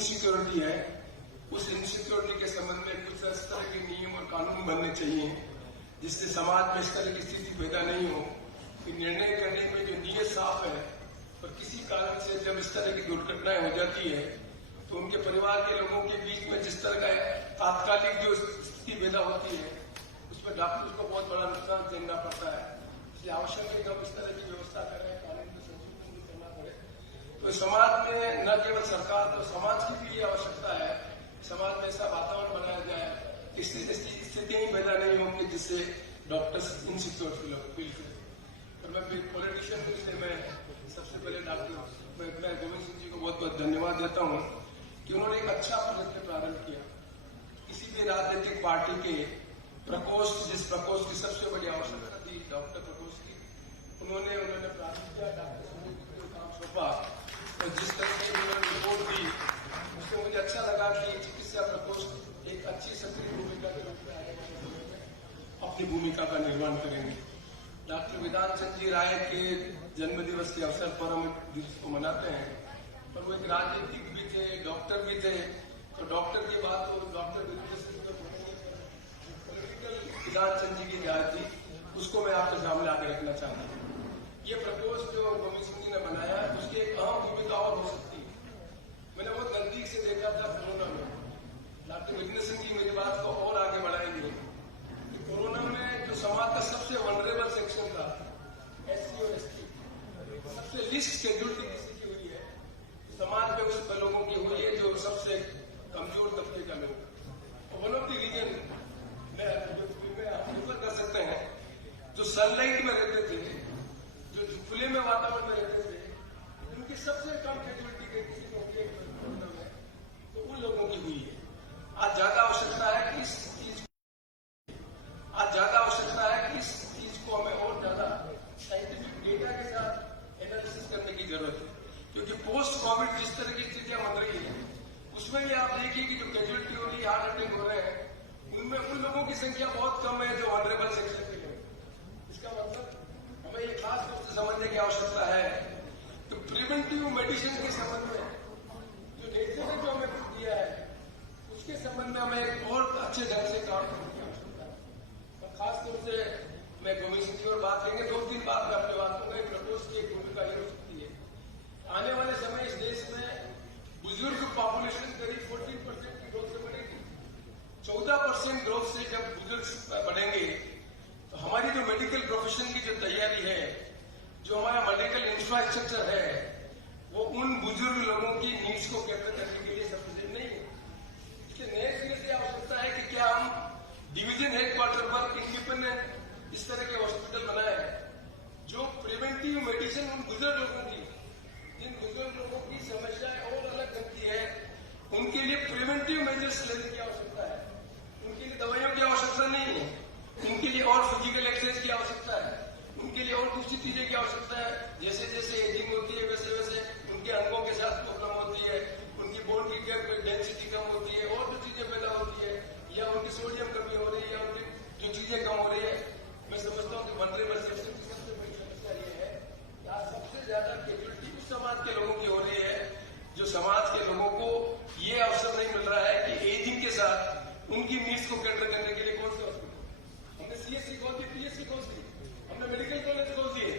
Insecurity है, उस insecurity के संबंध में कुछ इस तरह के नियम और कानून बनने चाहिए जिससे समाज में इस तरह की स्थिति पैदा नहीं हो कि निर्णय करने में जो नीयत साफ है और किसी कारण से जब इस तरह की दुर्घटनाएं हो जाती है तो उनके परिवार के लोगों के बीच में जिस तरह का तात्कालिक जो स्थिति पैदा होती है उसमें डॉक्टर्स को बहुत बड़ा नुकसान झेलना पड़ता है। इसलिए आवश्यक है कि हम इस तरह की व्यवस्था करें, कानून में संशोधन भी करना पड़े। तो समाज में न केवल सरकार तो समाज की भी ये आवश्यकता है, समाज में ऐसा वातावरण बनाया जाए कि स्थितियां ही पैदा नहीं होंगी जिससे डॉक्टर्स इनसिक्योर फील करें। और मैं पॉलिटिशियन को इसलिए मैं सबसे पहले मैं गोविंद सिंह जी को बहुत बहुत धन्यवाद देता हूं कि उन्होंने एक अच्छा प्रोजेक्ट प्रारंभ किया। किसी भी राजनीतिक पार्टी के प्रकोष्ठ, जिस प्रकोष्ठ की सबसे बड़ी आवश्यकता थी डॉक्टर प्रकोष्ठ की, उन्होंने प्रारंभ किया, डॉक्टर समिति को काम सौंपा और जिस तरह से उन्होंने रिपोर्ट दी उससे मुझे अच्छा लगा कि चिकित्सा प्रकोष्ठ एक अच्छी सक्रिय भूमिका के रूप में आगे अपनी भूमिका का निर्वहन करेंगे। डॉक्टर विधान चंद जी राय के जन्मदिवस के अवसर पर हम दिवस को मनाते हैं, पर वो एक राजनीतिक भी थे, डॉक्टर भी थे। तो डॉक्टर की बात तो डॉक्टर पॉलिटिकल विधान चंद जी की याद थी, उसको मैं आपके सामने आगे रखना चाहता हूँ। ये प्रपोज जो गोविंद सिंह जी ने बनाया उसकी एक अहम भूमिका और हो सकती है। मैंने बहुत नजदीक से देखा था कोरोना में, डॉक्टर विजय सिंह जी मेरी बात को और आगे बढ़ाएंगे कि कोरोना में जो समाज का सबसे वनरेबल सेक्शन था, एससी और एसटी, सबसे लिस्ट शेड्यूल्ड किसी की हुई है समाज में, उस लोगों की हुई है जो सबसे कमजोर तबके का लोग। वन ऑफ द रीजन में आप रिफर कर सकते हैं, जो सनलाइट में रहते थे, जो खुले में वातावरण में रहते थे, उनकी सबसे कम कैजुअलिटी किसी को कोरोना में, तो उन लोगों की हुई है। आज ज्यादा आवश्यकता है कि इस चीज को हमें और ज्यादा साइंटिफिक डेटा के साथ एनालिसिस करने की जरूरत है, क्योंकि पोस्ट कोविड जिस तरह की स्थितियां बन रही है उसमें भी आप देखिए कि जो कैजुअलिटी हो रही है, हार्ट अटैक हो रहे हैं, उनमें उन लोगों की संख्या बहुत कम है जो वनरेबल सेक्शन के लोग। इसका मतलब हमें ये खास रूप से समझने की आवश्यकता है कि प्रिवेंटिव मेडिसिन के संबंध में जो नेचर ने जो हमें दिया है उसके संबंध में हमें और अच्छे ढंग से काम करने की आवश्यकता है। और खास तौर से मैं गोविंद सिंह जी और बात करेंगे, 2-3 बात मैं अपने बात करूंगा। प्रपोज की एक भूमिका ये हो सकती है, आने वाले समय इस देश में बुजुर्ग पॉपुलेशन करीब 14% की ग्रोथ से बढ़ेगी। 14% ग्रोथ से जब बुजुर्ग बढ़ेंगे तो हमारी जो मेडिकल प्रोफेशन की जो तैयारी है, जो हमारा मेडिकल इंफ्रास्ट्रक्चर है, वो उन बुजुर्ग लोगों की नीड्स को कैटर करने के लिए सफिशिएंट नहीं है। इसलिए नए सिरे से आवश्यकता है कि क्या हम डिवीजन हेडक्वार्टर पर इंडिपेंडेंट इस तरह के हॉस्पिटल बनाए जो प्रिवेंटिव मेडिसिन उन बुजुर्ग लोगों की, जिन बुजुर्ग लोगों की समस्याएं और अलग बनती है, उनके लिए प्रिवेंटिव मेजर्स लेने की आवश्यकता है। उनके लिए दवाइयों की आवश्यकता नहीं है, उनके लिए और फिजिकल एक्सरसाइज की आवश्यकता है, उनके लिए और दूसरी चीजें की आवश्यकता है। जैसे जैसे एजिंग होती है वैसे वैसे उनके अंगों के साथ प्रॉब्लम होती है, उनकी बोन की डेंसिटी कम होती है और जो चीजें पैदा होती है, या उनकी सोडियम कमी हो रही है, या उनकी जो चीजें कम हो रही है। मैं समझता हूँ कि वनरेबल सेक्शन की सबसे बड़ी समस्या ये है कि आज सबसे ज्यादा कैजुअलिटी उस समाज के लोगों की हो रही है जो समाज के लोगों को ये अवसर नहीं मिल रहा है कि एजिंग के साथ उनकी नीड्स को कैटर करने के लिए कौन से हॉस्पिटल, हमने सीएससी खोल दी, पीएससी खोल दी, हमने मेडिकल कॉलेज खोल दिए,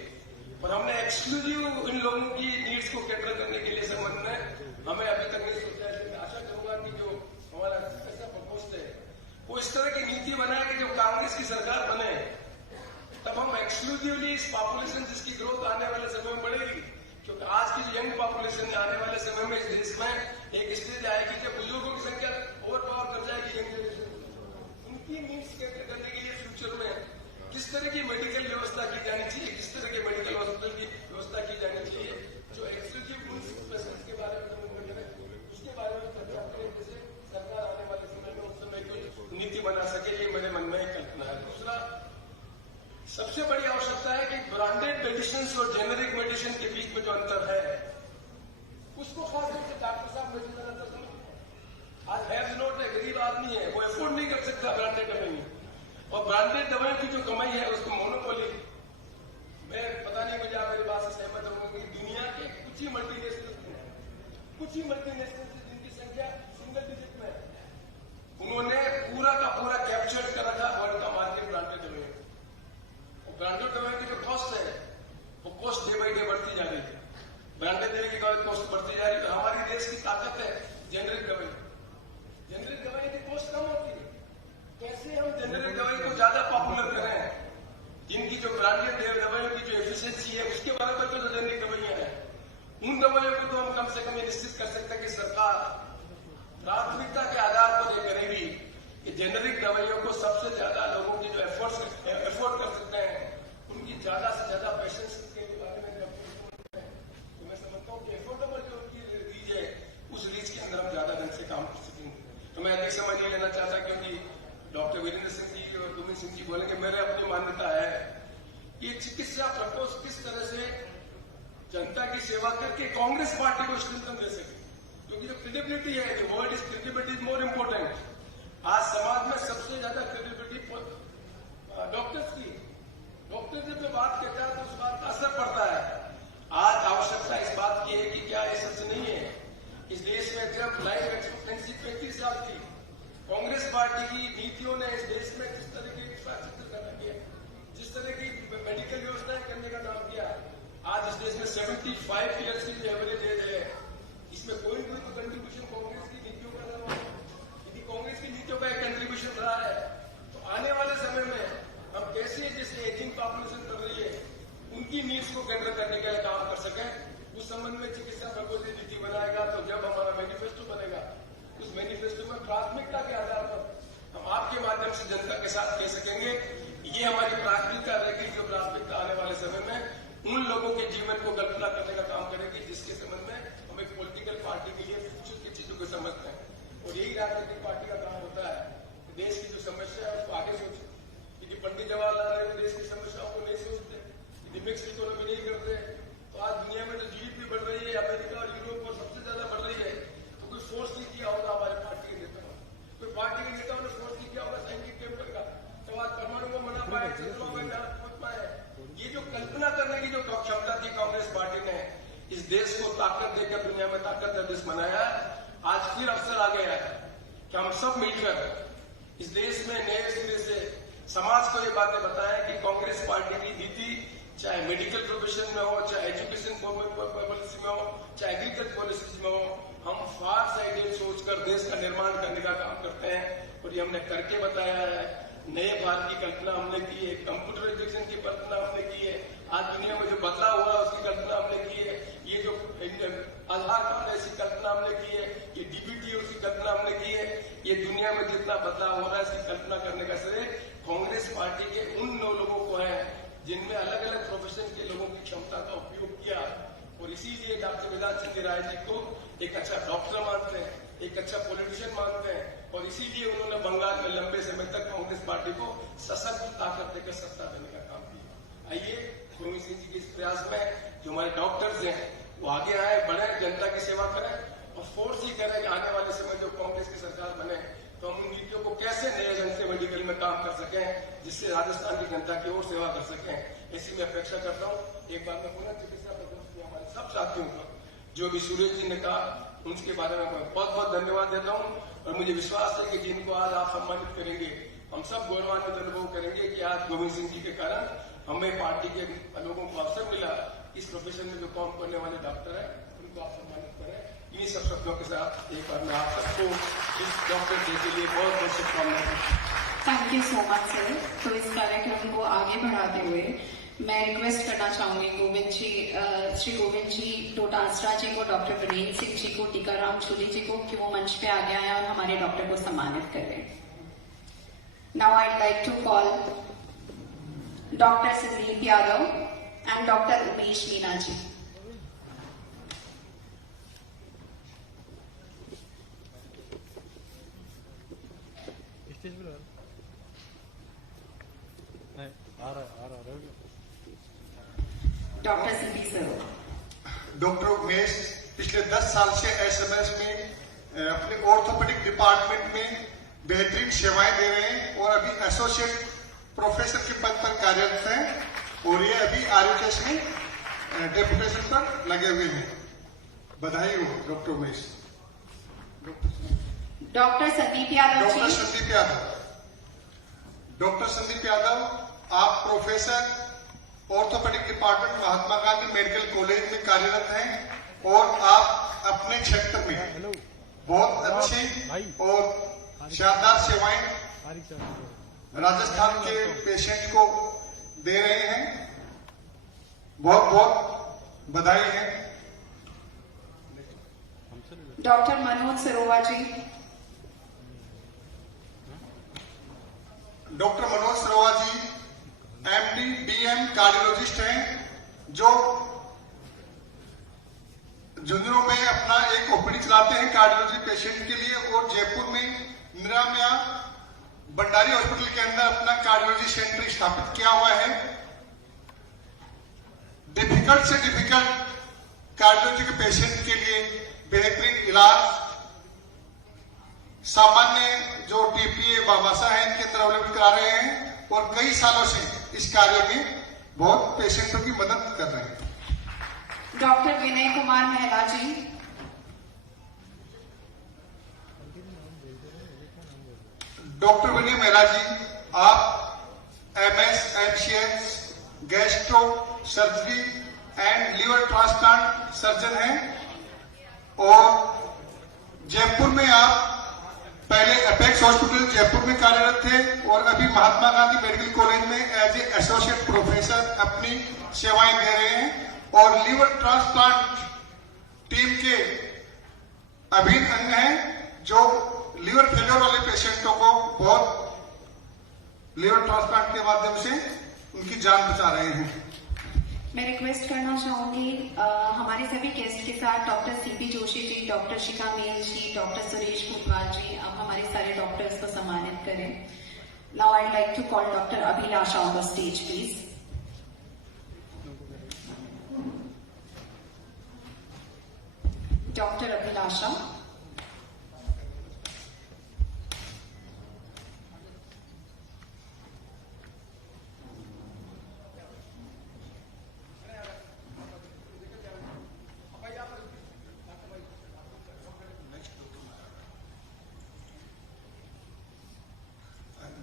पर हमने एक्सक्लूसिव इन लोगों की नीड्स को कैटर करने के लिए संबंध में हमें अभी तक नहीं सोचा है। मैं आशा करूंगा कि जो हमारा ऐसा प्रपोस्ट है वो इस तरह की नीति बनाए कि जब कांग्रेस की सरकार बने तब हम एक्सक्लूसिवली इस पॉपुलेशन जिसकी ग्रोथ आने वाले समय में बढ़ेगी, क्योंकि आज की जो यंग पॉपुलेशन है आने वाले समय में इस देश में एक स्टेज आएगी जब बुजुर्गों की संख्या ओवर पावर कर जाएगी यंग जनरेशन। उनकी नीड्स कैटर करने के लिए फ्यूचर में किस तरह की मेडिकल व्यवस्था की जानी चाहिए, किस तरह के मेडिकल हॉस्पिटल की व्यवस्था की जानी चाहिए, जो एक्सक्लूसिव उन पेशेंट्स के बारे में उसके बारे में चर्चा करें, जैसे सरकार आने वाले समय में उस समय कोई नीति बना सके, ये मेरे मन में एक कल्पना है। दूसरा सबसे बड़ी आवश्यकता है कि ब्रांडेड मेडिसिन और जेनेरिक मेडिसिन के बीच में जो अंतर है उसको खास तौर से डॉक्टर साहब मेडिसिन अंतर समझ। आज हैव नोट है, गरीब आदमी है, वो एफोर्ड नहीं कर सकता ब्रांडेड दवाई, और ब्रांडेड दवाई की जो कमाई है उसको मोनोपोली, मैं पता नहीं मुझे आप मेरी बात से सहमत होंगे कि दुनिया के कुछ ही मल्टीनेशनल लाइसेंसेस जिनकी संख्या सिंगल डिजिट में है, उन्होंने पूरा का पूरा कैप्चर कर रखा वर्ल्ड का मार्केट ब्रांडेड दवाई। ब्रांडेड दवाई की जो कॉस्ट है वो कॉस्ट डे बाई डे बढ़ती जा रही है। ब्रांडेड दवाई की कॉस्ट बढ़ती जा रही है। हमारी देश की ताकत है जेनरिक दवाई। जेनरिक दवाई की कॉस्ट कम होती है। कैसे हम जेनरिक दवाई को ज्यादा पॉपुलर करें? जिनकी जो ब्रांडेड दवाइयों की जो एफिशिएंसी है उसके बराबर तो जेनरिक दवाइयां हैं, उन दवाइयों को तो हम कम से कम ये निश्चित कर सकते हैं कि सरकार प्राथमिकता के आधार पर ये करेगी कि जेनरिक दवाइयों को सबसे ज्यादा लोगों की जो एफोर्ड कर सकते हैं उनकी ज्यादा से ज्यादा पेशेंट्स के बारे में तो मैं समझता हूँ कि एफोर्डेबल जो उनकी रीच है उस रीच के अंदर हम ज्यादा ढंग से काम कर सकेंगे। तो मैं अधिक समय नहीं लेना चाहता क्योंकि डॉक्टर वीरेंद्र सिंह जी और गोविंद सिंह जी बोलेंगे। मेरे अपनी मान्यता है कि चिकित्सा प्रकोष्ठ किस तरह से जनता की सेवा करके कांग्रेस पार्टी को स्ट्रेंथन दे सके, क्योंकि जो क्रेडिबिलिटी है, the word is credibility is more important. आज समाज में सबसे ज्यादा क्रेडिबिलिटी डॉक्टर्स की। डॉक्टर जब बात कहता है तो उस बात का असर पड़ता है। आज आवश्यकता इस बात की है कि क्या ये सच नहीं है, इस देश में जब लाइफ एक्सपेक्टेंसी 35 साल थी, कांग्रेस पार्टी की नीतियों ने इस देश में जिस तरह की इंफ्रास्ट्रक्चर करना किया, जिस तरह की मेडिकल व्यवस्थाएं करने का काम किया, आज इस देश में 75 ईयर्स की जो एवरेज एज है, इसमें कोई तो कंट्रीब्यूशन कांग्रेस की नीतियों का रहा है। यदि कांग्रेस की नीतियों का एक कंट्रीब्यूशन रहा है तो आने वाले समय में हम कैसे जिससे एजिंग पॉपुलेशन कर रही है उनकी नीड्स को कैटर करने के लिए काम कर सके, उस संबंध में चिकित्सा प्रकोष्ठ नीति बनाएगा। तो जब हमारा मैनिफेस्टो बनेगा, उस मैनिफेस्टो में प्राथमिकता के आधार पर हम आपके माध्यम से जनता के साथ कह सकेंगे ये हमारी प्राथमिकता रहेगी। जो प्राथमिकता आने वाले समय में उन लोगों के जीवन को कल्पना करने का काम करेगी जिसके संबंध में हम एक पॉलिटिकल पार्टी के लिए फ्यूचर की चीजों को समझते हैं। और यही राजनीतिक पार्टी का काम होता है कि देश की जो समस्या है उसको आगे सोचे। यदि पंडित जवाहरलाल नेहरू देश की समस्याओं को नहीं सोचते, यदि मिक्स इकोनॉमी नहीं करते, तो आज दुनिया में जो जीडीपी बढ़ रही है अमेरिका और यूरोप और सबसे ज्यादा बढ़ रही है, तो कोई फोर्स नहीं किया होगा हमारे पार्टी के नेताओं ने। कोई पार्टी के नेताओं ने फोर्स नहीं किया होगा सैनिक कैंपर का, तो आज परमाणु को मना पाए, चंद्रमा में पहुंच पाए। ये जो कल्पना करने की जो क्षमता थी कांग्रेस पार्टी ने इस देश को ताकत देकर दुनिया में ताकत का देश बनाया। आज फिर अवसर आ गया है कि हम सब मिलकर इस देश में नए सिरे से समाज को ये बातें बताएं कि कांग्रेस पार्टी की नीति चाहे मेडिकल प्रोफेशन में हो, चाहे एजुकेशन पॉलिसी में हो, चाहे एग्रीकल्चर पॉलिसी में हो, हम फार साइडेड सोचकर देश का निर्माण करने का काम करते हैं। और ये हमने करके बताया है। नए भारत की कल्पना हमने की है, कंप्यूटराइजेशन की कल्पना हमने की है। आज दुनिया में जो बदलाव हो रहा है उसकी कल्पना हमने की है। ये जो आधार कार्ड ऐसी कल्पना हमने की है, ये डीबीटी उसकी कल्पना हमने की है। ये दुनिया में जितना बदलाव हो रहा है इसकी कल्पना करने का श्रेय कांग्रेस पार्टी के उन लोगों को है जिनमें अलग अलग प्रोफेशन के लोगों की क्षमता का उपयोग किया। और इसीलिए डॉक्टर विधान चंद्र राय जी को एक अच्छा डॉक्टर मानते हैं, एक अच्छा पॉलिटिशियन मानते हैं। और इसीलिए उन्होंने बंगाल में लंबे समय तक कांग्रेस पार्टी को सशक्त ताकत देकर सत्ता देने का काम किया। आइए गोविंद सिंह जी के इस प्रयास में जो हमारे डॉक्टर्स हैं वो आगे आए, बढ़े, जनता की सेवा करें और फोर्स ही करें कि आने वाले समय जो कांग्रेस की सरकार बने तो हम उन नीतियों को कैसे नए ढंग से मेडिकल में काम कर सकें जिससे राजस्थान की जनता की और सेवा कर सकें। ऐसी मैं अपेक्षा करता हूँ। एक बार मैं पुनः चिकित्सा प्रकोष्ठ के हमारे सब साथियों को जो भी सूरज जी ने कहा उनके बारे में मैं बहुत बहुत धन्यवाद देता हूँ। और मुझे विश्वास है कि जिनको आज आप सम्मानित करेंगे हम सब गौरवान्वित अनुभव करेंगे कि आज गोविंद सिंह जी के कारण हमें पार्टी के लोगों को अवसर मिला। इस प्रोफेशन में जो काम करने वाले डॉक्टर है उनको आप सम्मानित करें। इन्हीं सब शब्दों के साथ एक बार मैं आप सबको इस डॉक्टर डे के लिए बहुत बहुत शुभकामनाएं देता हूं। Thank you so much sir. तो इस कार्यक्रम को आगे बढ़ाते हुए मैं रिक्वेस्ट करना चाहूंगी श्री गोविंद जी डोटासरा जी को, डॉक्टर वीरेंद्र सिंह जी को, टीकाराम जूली जी को कि वो मंच पे आगे आए और हमारे डॉक्टर को सम्मानित करें। Now I like to call doctor Sandeep Yadav and doctor Umesh Meena ji. Doctor CP sir. Doctor Umesh पिछले 10 साल से एसएमएस में अपने ऑर्थोपेडिक डिपार्टमेंट में बेहतरीन सेवाएं दे रहे हैं और अभी एसोसिएट प्रोफेसर के पद पर कार्यरत हैं और ये अभी आरएचएस में डेपुटेशन पर लगे हुए हैं। बधाई हो doctor Umesh. Doctor Sandeep Yadav doctor ji. Sandeep Yadav. Doctor Sandeep Yadav, आप professor orthopaedic department Mahatma Gandhi medical college में कार्यरत हैं और आप अपने क्षेत्र में बहुत अच्छी और शानदार सेवाएं राजस्थान के पेशेंट को दे रहे हैं। बहुत बहुत बधाई है। डॉक्टर मनोज सरोवा जी। डॉक्टर मनोज सरोवा जी एमडी डीएम कार्डियोलॉजिस्ट हैं, जो झुंझुनू में अपना एक ओपीडी चलाते हैं कार्डियोलॉजी पेशेंट के लिए और जयपुर में निरामया भंडारी हॉस्पिटल के अंदर अपना कार्डियोलॉजी सेंटर स्थापित किया हुआ है। डिफिकल्ट से डिफिकल्ट कार्डियोलॉजी के पेशेंट के लिए बेहतरीन इलाज, सामान्य जो टीपीए बाबासा है इनके अंदर अवेलेबल करा रहे हैं और कई सालों से इस कार्य में बहुत पेशेंटों की मदद कर रहे हैं। डॉक्टर विनय कुमार महला जी। डॉक्टर विनय महला जी, आप MS MCS gastro surgery and liver transplant surgeon हैं और जयपुर में आप पहले अपेक्स हॉस्पिटल जयपुर में कार्यरत थे और अभी महात्मा गांधी मेडिकल कॉलेज में एज ए एसोसिएट प्रोफेसर अपनी सेवाएं दे रहे हैं और लीवर ट्रांसप्लांट टीम के अभिन्न अंग हैं, जो लीवर फेलियर वाले पेशेंटों को बहुत लीवर ट्रांसप्लांट के माध्यम से उनकी जान बचा रहे हैं। मैं रिक्वेस्ट करना चाहूंगी हमारे सभी गेस्ट के साथ doctor CP Joshi ji, doctor Shikha Mel ji, doctor Suresh Kotwal ji, अब हमारे सारे डॉक्टर्स को सम्मानित करें। Now I like to call doctor Abhilasha on the stage please. Doctor Abhilasha.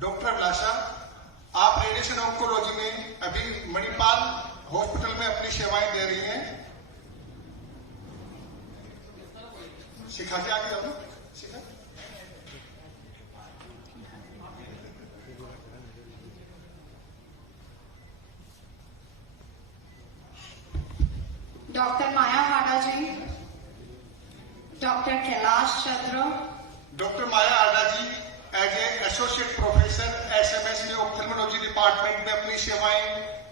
Doctor Abhilasha, आप रेडिएशन ऑन्कोलॉजी में अभी मणिपाल हॉस्पिटल में अपनी सेवाएं दे रही हैं। सिखा के आगे जाओ, सिखा। Doctor Maya Hada ji. Doctor Kailash Chandra. Doctor Maya Hada ji as a associate professor SMS में ऑप्थेल्मोलॉजी डिपार्टमेंट में अपनी सेवाएं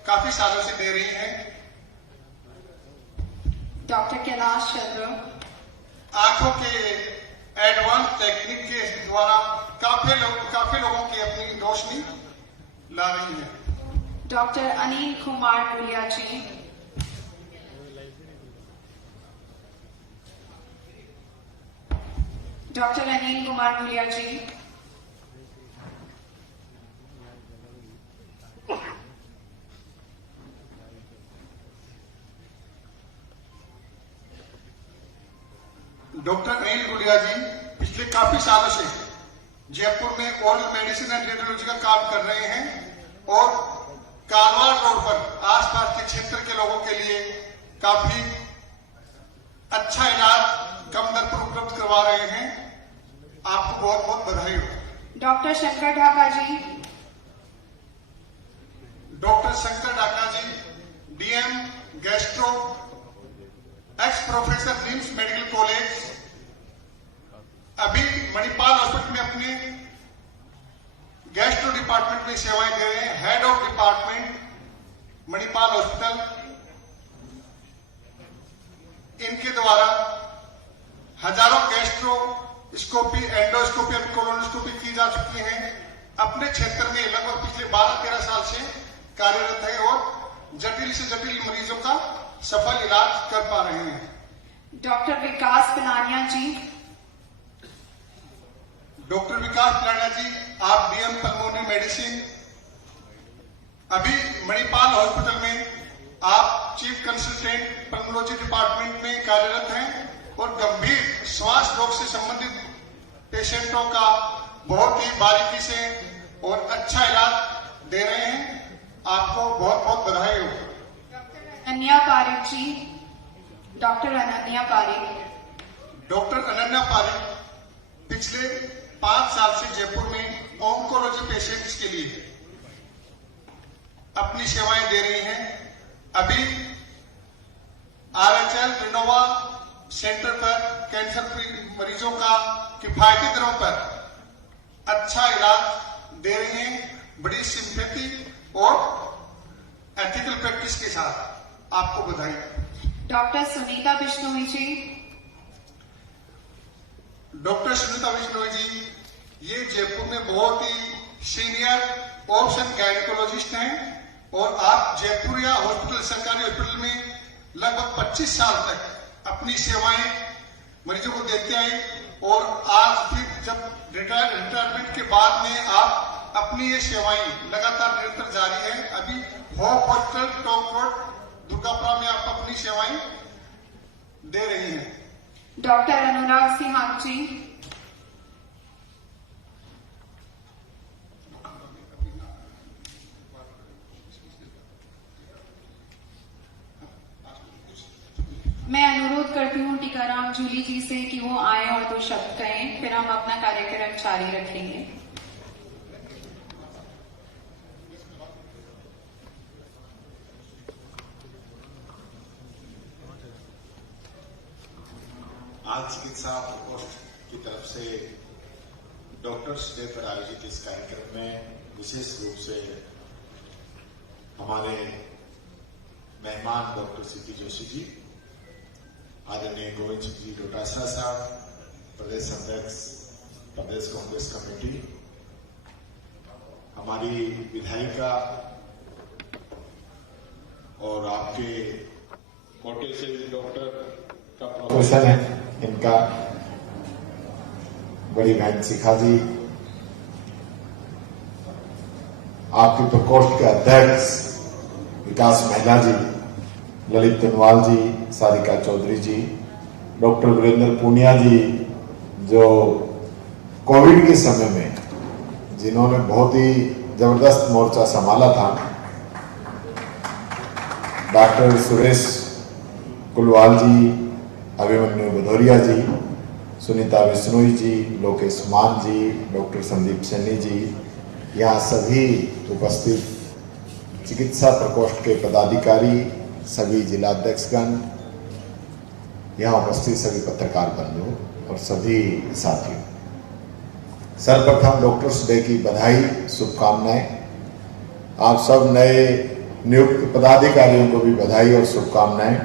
काफी सालों से दे रही हैं। डॉक्टर कैलाश चंद्र। आंखों के एडवांस टेक्निक के द्वारा काफी लोगों की अपनी रोशनी ला रही है। डॉक्टर अनिल कुमार गुलिया जी। डॉक्टर अनिल कुमार गुलिया जी। डॉक्टर अनिल गुलिया जी पिछले काफी सालों से जयपुर में ओरल मेडिसिन एंड रेडियोलॉजी का काम कर रहे हैं और कारवार रोड पर आसपास के क्षेत्र के लोगों के लिए काफी अच्छा इलाज कम दर पर उपलब्ध करवा रहे हैं। आपको बहुत बहुत बधाई हो। Doctor Shankar Dhaka ji. Doctor Shankar Dhaka ji DM gastro, ex professor RIMS medical college, अभी मणिपाल हॉस्पिटल में अपने गैस्ट्रो डिपार्टमेंट में सेवाएं दे रहे हैं। Head of department Manipal hospital. इनके द्वारा हजारों गैस्ट्रोस्कोपी, एंडोस्कोपी और कोलोनोस्कोपी की जा चुकी है। अपने क्षेत्र में लगभग पिछले 12-13 साल से कार्यरत है और जटिल से जटिल मरीजों का सफल इलाज कर पा रहे हैं। डॉक्टर विकास पिलानिया जी। डॉक्टर विकास पिलानिया जी, आप डीएम पल्मोनरी मेडिसिन, अभी मणिपाल हॉस्पिटल में आप चीफ कंसल्टेंट पल्मोनोलॉजी डिपार्टमेंट में कार्यरत हैं और गंभीर श्वास रोग से संबंधित पेशेंटों का बहुत ही बारीकी से और अच्छा इलाज दे रहे हैं। आपको बहुत बहुत बधाई हो। अनन्या पारिक जी, डॉक्टर अनन्या पारिक। डॉक्टर अनन्या पारिक पिछले 5 साल से जयपुर में ऑन्कोलॉजी पेशेंट्स के लिए अपनी सेवाएं दे रही हैं। अभी RHL रिनोवा सेंटर पर कैंसर मरीजों का किफायती दरों पर अच्छा इलाज दे रही हैं, बड़ी सिंपैथी और एथिकल प्रैक्टिस के साथ। आपको बधाई। डॉक्टर सुनीता बिश्नोई जी। डॉक्टर सुनीता बिश्नोई जी ये जयपुर में बहुत ही सीनियर ऑप्शन गायनिकोलॉजिस्ट हैं और आप जयपुर या हॉस्पिटल सरकारी हॉस्पिटल में लगभग 25 साल तक अपनी सेवाएं मरीजों को देते आए और आज फिर जब रिटायरमेंट के बाद में आप अपनी ये सेवाएं लगातार निरंतर जारी है। अभी hope hospital top road Durgapura में आप अपनी सेवाएं दे रही हैं। डॉक्टर अनुराग सिंहाग जी। मैं अनुरोध करती हूँ टीकाराम जूली जी से कि वो आए और 2 शब्द कहें, फिर हम अपना कार्यक्रम जारी रखेंगे। आज चिकित्सा प्रकोष्ठ की तरफ से डॉक्टर्स डे पर आयोजित इस कार्यक्रम में विशेष रूप से हमारे मेहमान डॉक्टर सीपी जोशी जी, आदरणीय गोविंद सिंह जी डोटासरा साहब, प्रदेश अध्यक्ष प्रदेश कांग्रेस कमेटी, हमारी विधायिका और आपके कोटे से डॉक्टर का प्रोफेसर है इनका, बड़ी बहन शिखा जी, आपके प्रकोष्ठ के अध्यक्ष विकास महिला जी, ललित तनवाल जी, सारिका चौधरी जी, डॉक्टर वीरेंद्र पूनिया जी, जो कोविड के समय में जिन्होंने बहुत ही जबरदस्त मोर्चा संभाला था, डॉक्टर सुरेश कुलवाल जी, अभिमन्यु भदौरिया जी, सुनीता बिश्नोई जी, लोकेश मान जी, डॉक्टर संदीप सैनी जी, यहाँ सभी उपस्थित चिकित्सा प्रकोष्ठ के पदाधिकारी, सभी जिलाध्यक्षगण, यहाँ उपस्थित सभी पत्रकार बंधु और सभी साथियों, सर्वप्रथम डॉक्टर्स डे की बधाई, शुभकामनाएं। आप सब नए नियुक्त पदाधिकारियों को भी बधाई और शुभकामनाएं।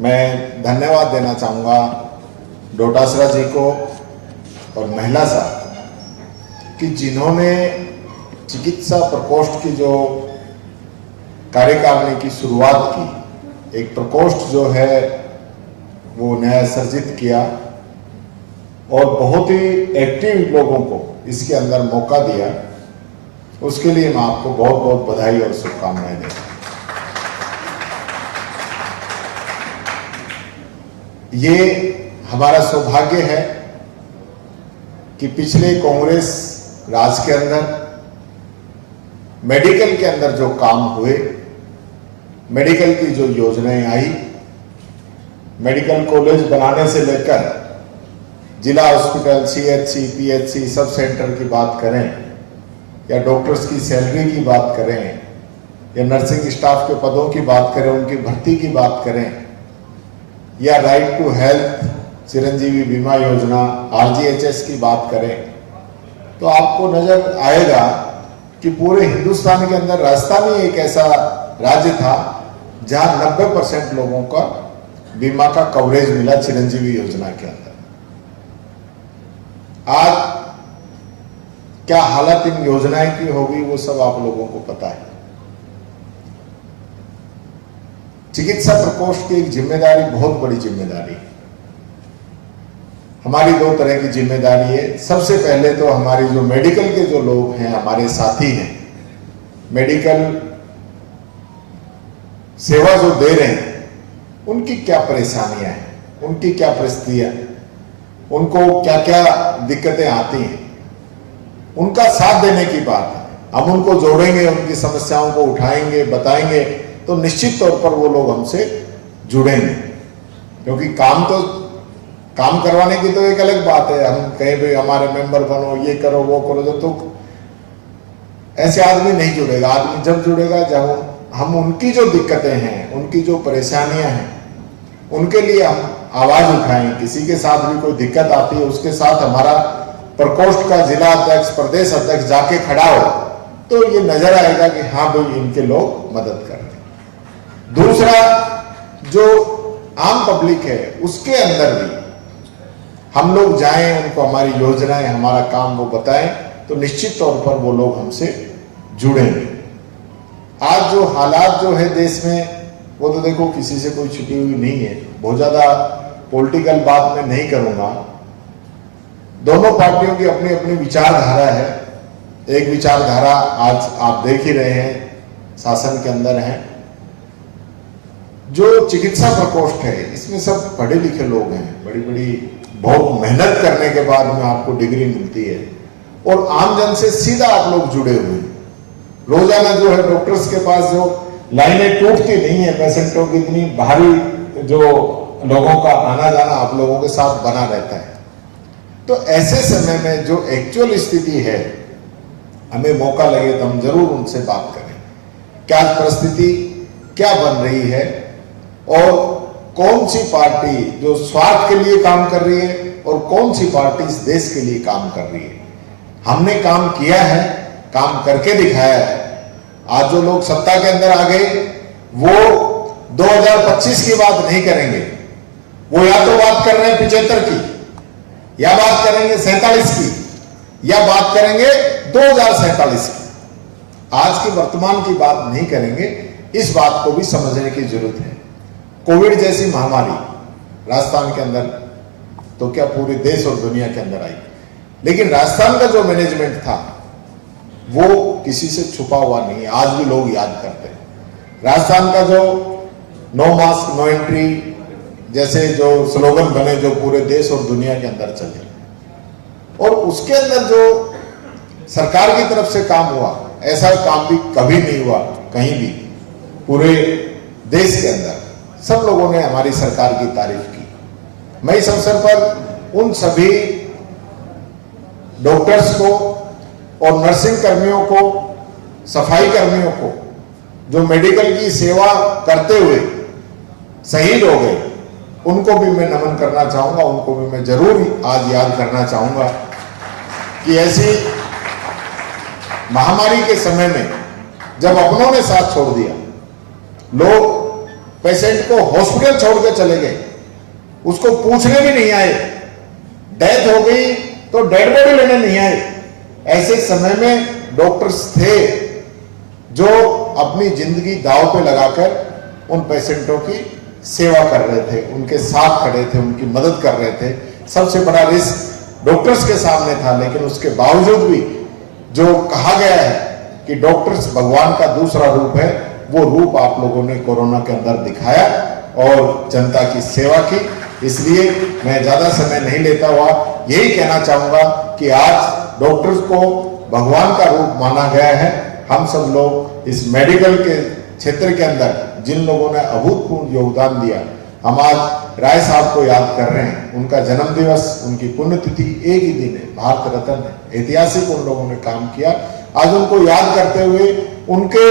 मैं धन्यवाद देना चाहूँगा डोटासरा जी को और महिला साहब कि जिन्होंने चिकित्सा प्रकोष्ठ की जो कार्यकारिणी की शुरुआत की, एक प्रकोष्ठ जो है वो नया सर्जित किया और बहुत ही एक्टिव लोगों को इसके अंदर मौका दिया, उसके लिए मैं आपको बहुत बहुत बधाई और शुभकामनाएं देता हूं। ये हमारा सौभाग्य है कि पिछले कांग्रेस राज के अंदर मेडिकल के अंदर जो काम हुए, मेडिकल की जो योजनाएं आई, मेडिकल कॉलेज बनाने से लेकर जिला hospital, CHC, PHC, sub centre की बात करें या डॉक्टर्स की सैलरी की बात करें या नर्सिंग स्टाफ के पदों की बात करें, उनकी भर्ती की बात करें या राइट टू हेल्थ, चिरंजीवी बीमा योजना, RGHS की बात करें, तो आपको नजर आएगा कि पूरे हिंदुस्तान के अंदर राजस्थान ही एक ऐसा राज्य था जहां 90% लोगों का बीमा का कवरेज मिला चिरंजीवी योजना के अंदर। आज क्या हालत इन योजनाएं की होगी वो सब आप लोगों को पता है। चिकित्सा प्रकोष्ठ की एक जिम्मेदारी, बहुत बड़ी जिम्मेदारी है। हमारी 2 तरह की जिम्मेदारी है। सबसे पहले तो हमारी जो मेडिकल के जो लोग हैं, हमारे साथी हैं, मेडिकल सेवा जो दे रहे हैं, उनकी क्या परेशानियां हैं, उनकी क्या परिस्थितियां, उनको क्या क्या दिक्कतें आती हैं, उनका साथ देने की बात है। हम उनको जोड़ेंगे, उनकी समस्याओं को उठाएंगे, बताएंगे, तो निश्चित तौर पर वो लोग हमसे जुड़ेंगे। क्योंकि काम करवाने की तो एक अलग बात है, हम कहीं भी हमारे मेंबर बनो, ये करो, वो करो, जब तो ऐसे आदमी नहीं जुड़ेगा। आदमी जब जुड़ेगा जब हम उनकी जो दिक्कतें हैं, उनकी जो परेशानियां हैं, उनके लिए हम आवाज उठाएं। किसी के साथ भी कोई दिक्कत आती है, उसके साथ हमारा प्रकोष्ठ का जिला अध्यक्ष, प्रदेश अध्यक्ष जाके खड़ा हो, तो ये नजर आएगा कि हाँ भाई इनके लोग मदद कर रहे हैं। दूसरा, जो आम पब्लिक है उसके अंदर भी हम लोग जाएं, उनको हमारी योजनाएं, हमारा काम वो बताएं, तो निश्चित तौर पर वो लोग हमसे जुड़ेंगे। आज जो हालात जो है देश में, वो तो देखो किसी से कोई छुटी हुई नहीं है। बहुत ज्यादा पॉलिटिकल बात मैं नहीं करूंगा। दोनों पार्टियों की अपनी अपनी विचारधारा है। एक विचारधारा आज आप देख ही रहे हैं, शासन के अंदर है। जो चिकित्सा प्रकोष्ठ है, इसमें सब पढ़े लिखे लोग हैं, बड़ी बड़ी बहुत मेहनत करने के बाद में आपको डिग्री मिलती है, और आम जन से सीधा आप लोग जुड़े हुए हैं। रोजाना जो है डॉक्टर्स के पास जो लाइनें टूटती नहीं है पेशेंटों की, इतनी भारी जो लोगों का आना जाना आप लोगों के साथ बना रहता है। तो ऐसे समय में जो एक्चुअल स्थिति है, हमें मौका लगे तो हम जरूर उनसे बात करें, क्या परिस्थिति क्या बन रही है, और कौन सी पार्टी जो स्वार्थ के लिए काम कर रही है और कौन सी पार्टी इस देश के लिए काम कर रही है। हमने काम किया है, काम करके दिखाया है। आज जो लोग सत्ता के अंदर आ गए, वो 2025 की बात नहीं करेंगे, वो या तो बात कर रहे हैं 75 की, या बात करेंगे 47 की, या बात करेंगे 2047 की। आज की वर्तमान की बात नहीं करेंगे। इस बात को भी समझने की जरूरत है। कोविड जैसी महामारी राजस्थान के अंदर तो क्या पूरे देश और दुनिया के अंदर आई, लेकिन राजस्थान का जो मैनेजमेंट था वो किसी से छुपा हुआ नहीं है। आज भी लोग याद करते हैं राजस्थान का जो नो मास्क नो एंट्री जैसे जो स्लोगन बने, जो पूरे देश और दुनिया के अंदर चले, और उसके अंदर जो सरकार की तरफ से काम हुआ, ऐसा काम भी कभी नहीं हुआ कहीं भी पूरे देश के अंदर। सब लोगों ने हमारी सरकार की तारीफ की। मैं इस अवसर पर उन सभी डॉक्टर्स को और नर्सिंग कर्मियों को, सफाई कर्मियों को, जो मेडिकल की सेवा करते हुए शहीद हो गए, उनको भी मैं नमन करना चाहूंगा। उनको भी मैं जरूर आज याद करना चाहूंगा कि ऐसी महामारी के समय में जब अपनों ने साथ छोड़ दिया, लोग पेशेंट को हॉस्पिटल छोड़ के चले गए, उसको पूछने भी नहीं आए, डेथ हो गई तो डेड बॉडी लेने नहीं आए। ऐसे समय में डॉक्टर्स थे जो अपनी जिंदगी दांव पे लगाकर उन पेशेंटों की सेवा कर रहे थे, उनके साथ खड़े थे, उनकी मदद कर रहे थे। सबसे बड़ा रिस्क डॉक्टर्स के सामने था, लेकिन उसके बावजूद भी जो कहा गया है कि डॉक्टर्स भगवान का दूसरा रूप है, वो रूप आप लोगों ने कोरोना के अंदर दिखाया और जनता की सेवा की। इसलिए मैं ज्यादा समय नहीं लेता हुआ यही कहना चाहूंगा कि आज डॉक्टर्स को भगवान का रूप माना गया है। हम सब लोग इस मेडिकल के क्षेत्र के अंदर जिन लोगों ने अभूतपूर्व योगदान दिया, हम आज राय साहब को याद कर रहे हैं। उनका जन्म दिवस, उनकी पुण्यतिथि एक ही दिन है, भारत रत्न है, ऐतिहासिक उन लोगों ने काम किया। आज उनको याद करते हुए उनके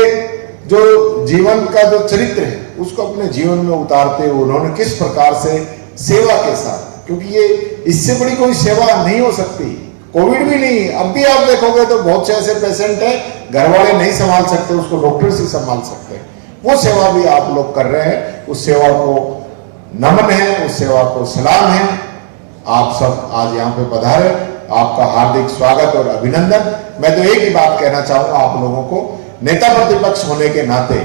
जो जीवन का जो चरित्र है उसको अपने जीवन में उतारते हुए उन्होंने किस प्रकार से सेवा के साथ, क्योंकि ये इससे बड़ी कोई सेवा नहीं हो सकती, कोविड भी नहीं। अब भी आप देखोगे तो बहुत से ऐसे पेशेंट हैं घर वाले नहीं संभाल सकते, उसको डॉक्टर्स ही संभाल सकते हैं। वो सेवा भी आप लोग कर रहे हैं, उस सेवा को नमन है, उस सेवा को सलाम है। आप सब आज यहाँ पे पधारे, आपका हार्दिक स्वागत और अभिनंदन। मैं तो एक ही बात कहना चाहूंगा आप लोगों को, नेता प्रतिपक्ष होने के नाते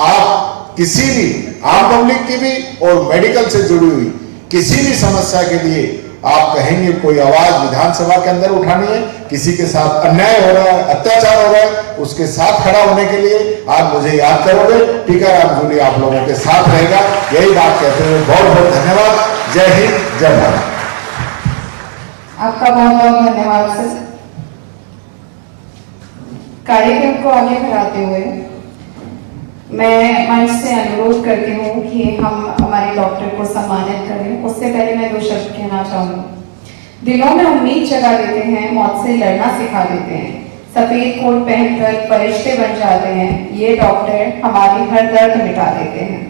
आप किसी भी आम पब्लिक की भी और मेडिकल से जुड़ी हुई किसी भी समस्या के लिए आप कहेंगे कोई आवाज विधानसभा के अंदर उठानी है, किसी के साथ अन्याय हो रहा है, अत्याचार हो रहा है, उसके साथ खड़ा होने के लिए आप मुझे याद करोगे। टीकाराम जूली आप लोगों के साथ रहेगा। यही बात कहते हुए बहुत बहुत धन्यवाद। जय हिंद, जय भारत। आपका बहुत बहुत धन्यवाद सर। कार्यक्रम को आगे बढ़ाते हुए मैं मंच से अनुरोध करती हूँ कि हम हमारे डॉक्टर को सम्मानित करें। उससे पहले मैं 2 शब्द कहना चाहूँगी। दिलों में उम्मीद जगा देते हैं, मौत से लड़ना सिखा देते हैं, सफेद कोट पहनकर फरिश्ते बन जाते हैं। ये डॉक्टर हमारी हर दर्द मिटा देते हैं।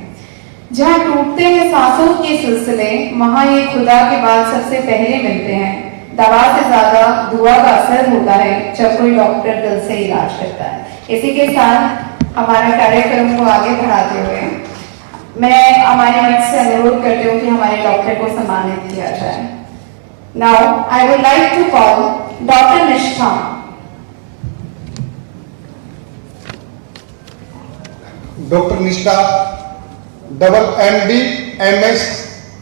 जहाँ टूटते हैं सांसों के सिलसिले, वहाँ ये खुदा के बाद सबसे पहले मिलते हैं। दवा से ज्यादा दुआ का असर होता है जब कोई डॉक्टर दिल से इलाज करता है। इसी के साथ हमारा कार्यक्रम को आगे बढ़ाते हुए मैं हमारे मंच से अनुरोध करती हूँ कि हमारे डॉक्टर को सम्मानित किया जाए। Now I would like to call doctor Nishtha. Doctor Nishtha double MD MS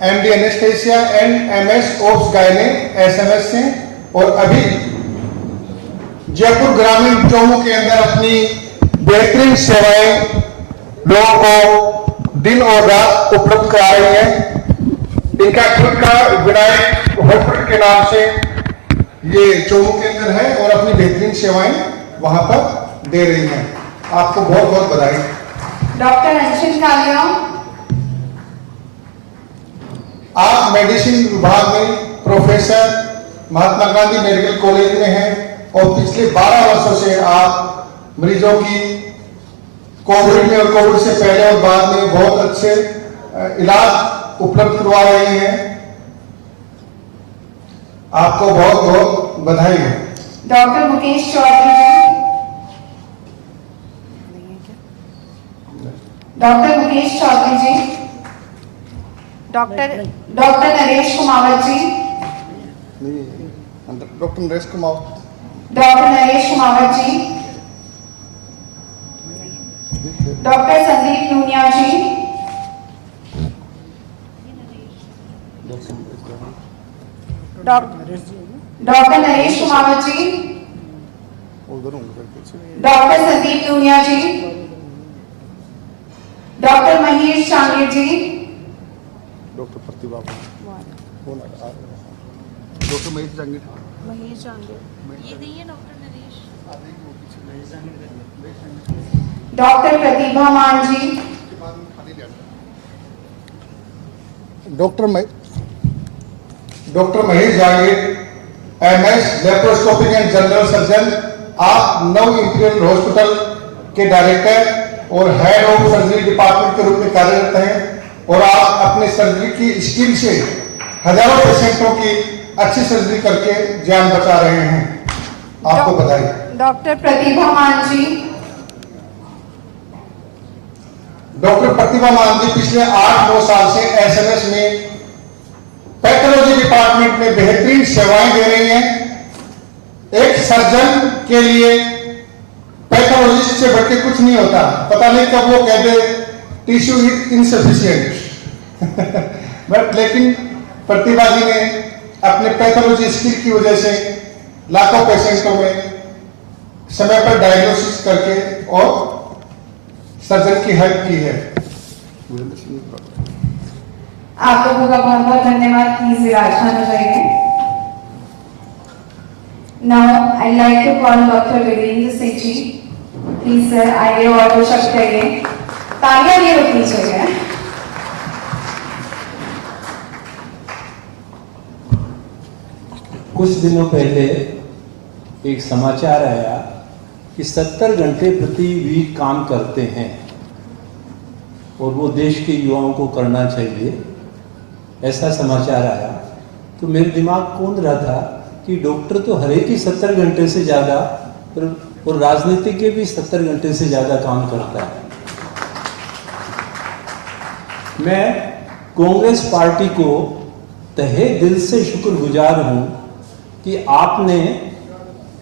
MD anaesthesia and MS obs gynae SMS से, और अभी जयपुर ग्रामीण चौमू के अंदर अपनी बेहतरीन सेवाएं लोगों को दिन और रात उपलब्ध करा रही हैं। इनका खुद का विनायक हॉस्पिटल के नाम से ये चौमू के अंदर है और अपनी बेहतरीन सेवाएं वहां पर दे रही हैं। आपको बहुत बहुत बधाई। डॉक्टर अंशन कालिया, आप मेडिसिन विभाग में प्रोफेसर महात्मा गांधी मेडिकल कॉलेज में हैं और पिछले 12 वर्षों से आप मरीजों की कोविड में और कोविड से पहले और बाद में बहुत अच्छे इलाज उपलब्ध करवा रहे हैं। आपको बहुत बहुत बधाई है। Doctor Mukesh Chaudhary ji, doctor Mukesh Chaudhary ji, doctor Naresh Kumawat ji, doctor Naresh Kumar, doctor Naresh Kumawat ji, doctor Sandeep Nuniya ji, doctor Naresh Kumawat ji, doctor Sandeep Nuniya ji, doctor Mahesh Changer ji, doctor Pratibha, doctor Mahesh Jangir, ये नहीं है doctor Naresh, doctor Pratibha Maan ji, doctor Mahesh Jangir MS laparoscopic and general surgeon. आप नव इंपीरियल हॉस्पिटल के डायरेक्टर और हेड ऑफ सर्जरी डिपार्टमेंट के रूप में कार्यरत हैं और आप अपने सर्जरी की स्किल से हजारों पेशेंटों की अच्छी सर्जरी करके जान बचा रहे हैं। आपको बधाई। डॉक्टर प्रतिभा मान जी, डॉक्टर प्रतिभा मान जी पिछले 8-9 साल से SMS में पैथोलॉजी डिपार्टमेंट में बेहतरीन सेवाएं दे रही हैं। एक सर्जन के लिए पैथोलॉजिस्ट से बढ़ के कुछ नहीं होता। पता नहीं कब वो कह दे टिश्यू इज इनसफिशिएंट बट लेकिन प्रतिभा जी ने अपने पैथोलॉजी स्किल की वजह से लाखों पेशेंटों में समय पर डायग्नोसिस करके और सर्जन की हेल्प की है। आप लोगों का बहुत बहुत धन्यवाद। प्लीज विराजमान हो जाइए। Now I like to call doctor Virendra Singh ji. Please sir आइए और कुछ शब्द कहिए। तालियां नहीं रुकनी चाहिए। कुछ दिनों पहले एक समाचार आया कि 70 घंटे प्रति वीक काम करते हैं और वो देश के युवाओं को करना चाहिए, ऐसा समाचार आया। तो मेरे दिमाग कौंध रहा था कि डॉक्टर तो हर एक ही 70 घंटे से ज़्यादा और राजनीतिज्ञ भी 70 घंटे से ज़्यादा काम करता है। मैं कांग्रेस पार्टी को तहे दिल से शुक्रगुजार हूँ कि आपने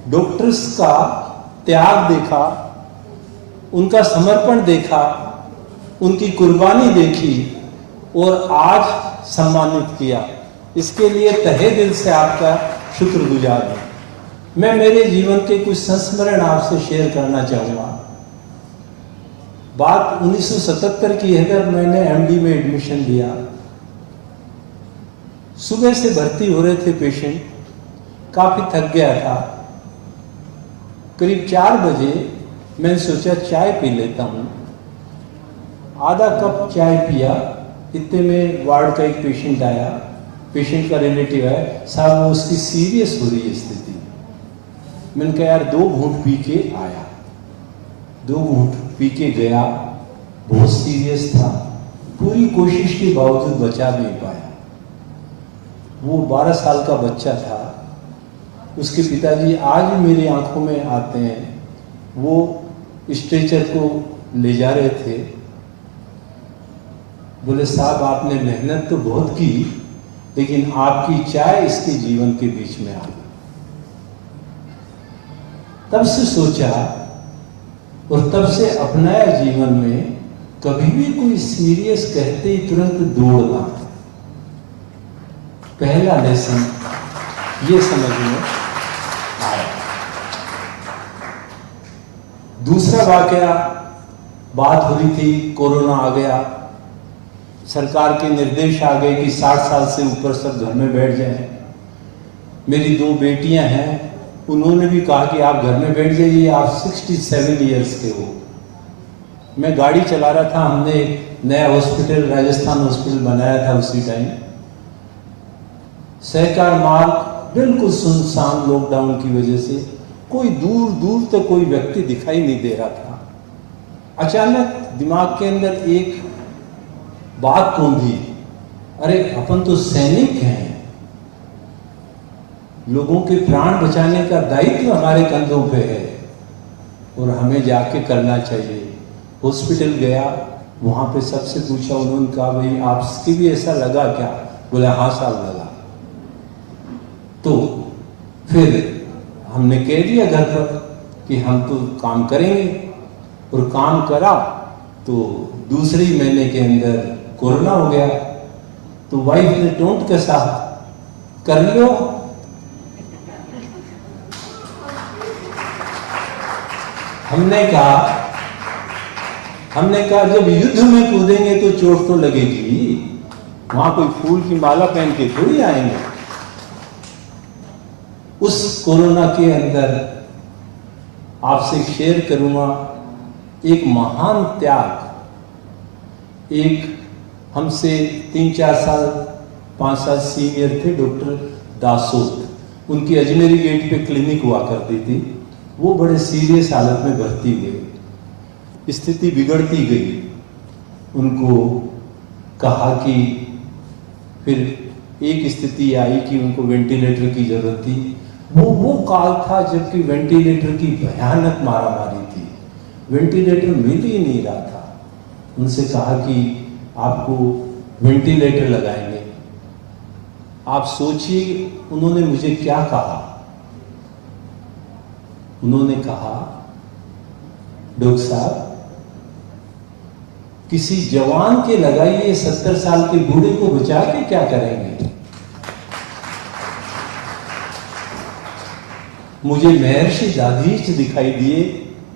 डॉक्टर्स का त्याग देखा, उनका समर्पण देखा, उनकी कुर्बानी देखी और आज सम्मानित किया। इसके लिए तहे दिल से आपका शुक्रगुजार हूं। मैं मेरे जीवन के कुछ संस्मरण आपसे शेयर करना चाहूँगा। बात 1977 की है जब मैंने MD में एडमिशन लिया। सुबह से भर्ती हो रहे थे पेशेंट, काफी थक गया था। करीब 4 बजे मैंने सोचा चाय पी लेता हूं। आधा कप चाय पिया, इतने में वार्ड का एक पेशेंट आया, पेशेंट का रिलेटिव है, साहब वो उसकी सीरियस हो रही है स्थिति। मैंने कहा यार 2 घूंट पी के आया, 2 घूंट पी के गया, बहुत सीरियस था, पूरी कोशिश के बावजूद बचा नहीं पाया। वो 12 साल का बच्चा था, उसके पिताजी आज भी मेरी आंखों में आते हैं। वो स्ट्रेचर को ले जा रहे थे, बोले साहब आपने मेहनत तो बहुत की, लेकिन आपकी चाय इसके जीवन के बीच में आ गई। तब से सोचा और तब से अपनाया जीवन में, कभी भी कोई सीरियस कहते ही तुरंत दौड़ना। पहला लेसन ये समझ में आया। दूसरा वाकया, बात हो रही थी, कोरोना आ गया, सरकार के निर्देश आ गए कि 60 साल से ऊपर सब घर में बैठ जाएं। मेरी 2 बेटियां हैं, उन्होंने भी कहा कि आप घर में बैठ जाइए, आप 67 इयर्स के हो। मैं गाड़ी चला रहा था, हमने एक नया हॉस्पिटल राजस्थान हॉस्पिटल बनाया था उसी टाइम। सहकार मार्ग बिल्कुल सुनसान, लॉकडाउन की वजह से कोई दूर दूर तक कोई व्यक्ति दिखाई नहीं दे रहा था। अचानक दिमाग के अंदर एक बात कौंधी, अरे अपन तो सैनिक हैं, लोगों के प्राण बचाने का दायित्व हमारे कंधों पे है और हमें जाके करना चाहिए। हॉस्पिटल गया, वहां पे सबसे पूछा, उन्होंने कहा भाई आपके भी ऐसा लगा क्या? बोला हाँ साहब लगा। तो फिर हमने कह दिया घर पर कि हम तो काम करेंगे, और काम करा तो दूसरे ही महीने के अंदर कोरोना हो गया। तो वाइफ ने टोंट कसा, कर लो। हमने कहा जब युद्ध में कूदेंगे तो चोट तो लगेगी, वहां कोई फूल की माला पहन के थोड़ी आएंगे। उस कोरोना के अंदर आपसे शेयर करूंगा एक महान त्याग। एक हमसे 3-4 साल 5 साल सीनियर थे डॉक्टर दासोत, उनकी अजमेरी गेट पे क्लिनिक हुआ करती थी। वो बड़े सीरियस हालत में भर्ती हुए, स्थिति बिगड़ती गई। उनको कहा कि फिर एक स्थिति आई कि उनको वेंटिलेटर की जरूरत थी। वो काल था जबकि वेंटिलेटर की भयानक मारामारी थी, वेंटिलेटर मिल ही नहीं रहा था। उनसे कहा कि आपको वेंटिलेटर लगाएंगे। आप सोचिए उन्होंने मुझे क्या कहा। उन्होंने कहा डॉक्टर साहब किसी जवान के लगाइए, 70 साल के बूढ़े को बचा के क्या करेंगे? मुझे महर्षि दाधीच दिखाई दिए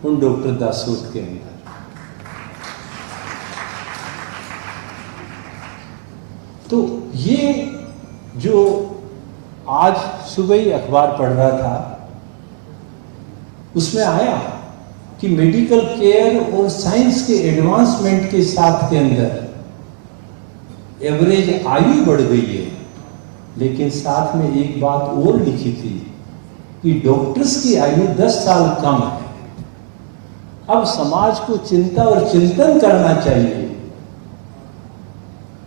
उन डॉक्टर दासोत के अंदर। तो ये जो आज सुबह ही अखबार पढ़ रहा था, उसमें आया कि मेडिकल केयर और साइंस के एडवांसमेंट के साथ के अंदर एवरेज आयु बढ़ गई है, लेकिन साथ में एक बात और लिखी थी कि डॉक्टर्स की आयु 10 साल कम है। अब समाज को चिंता और चिंतन करना चाहिए।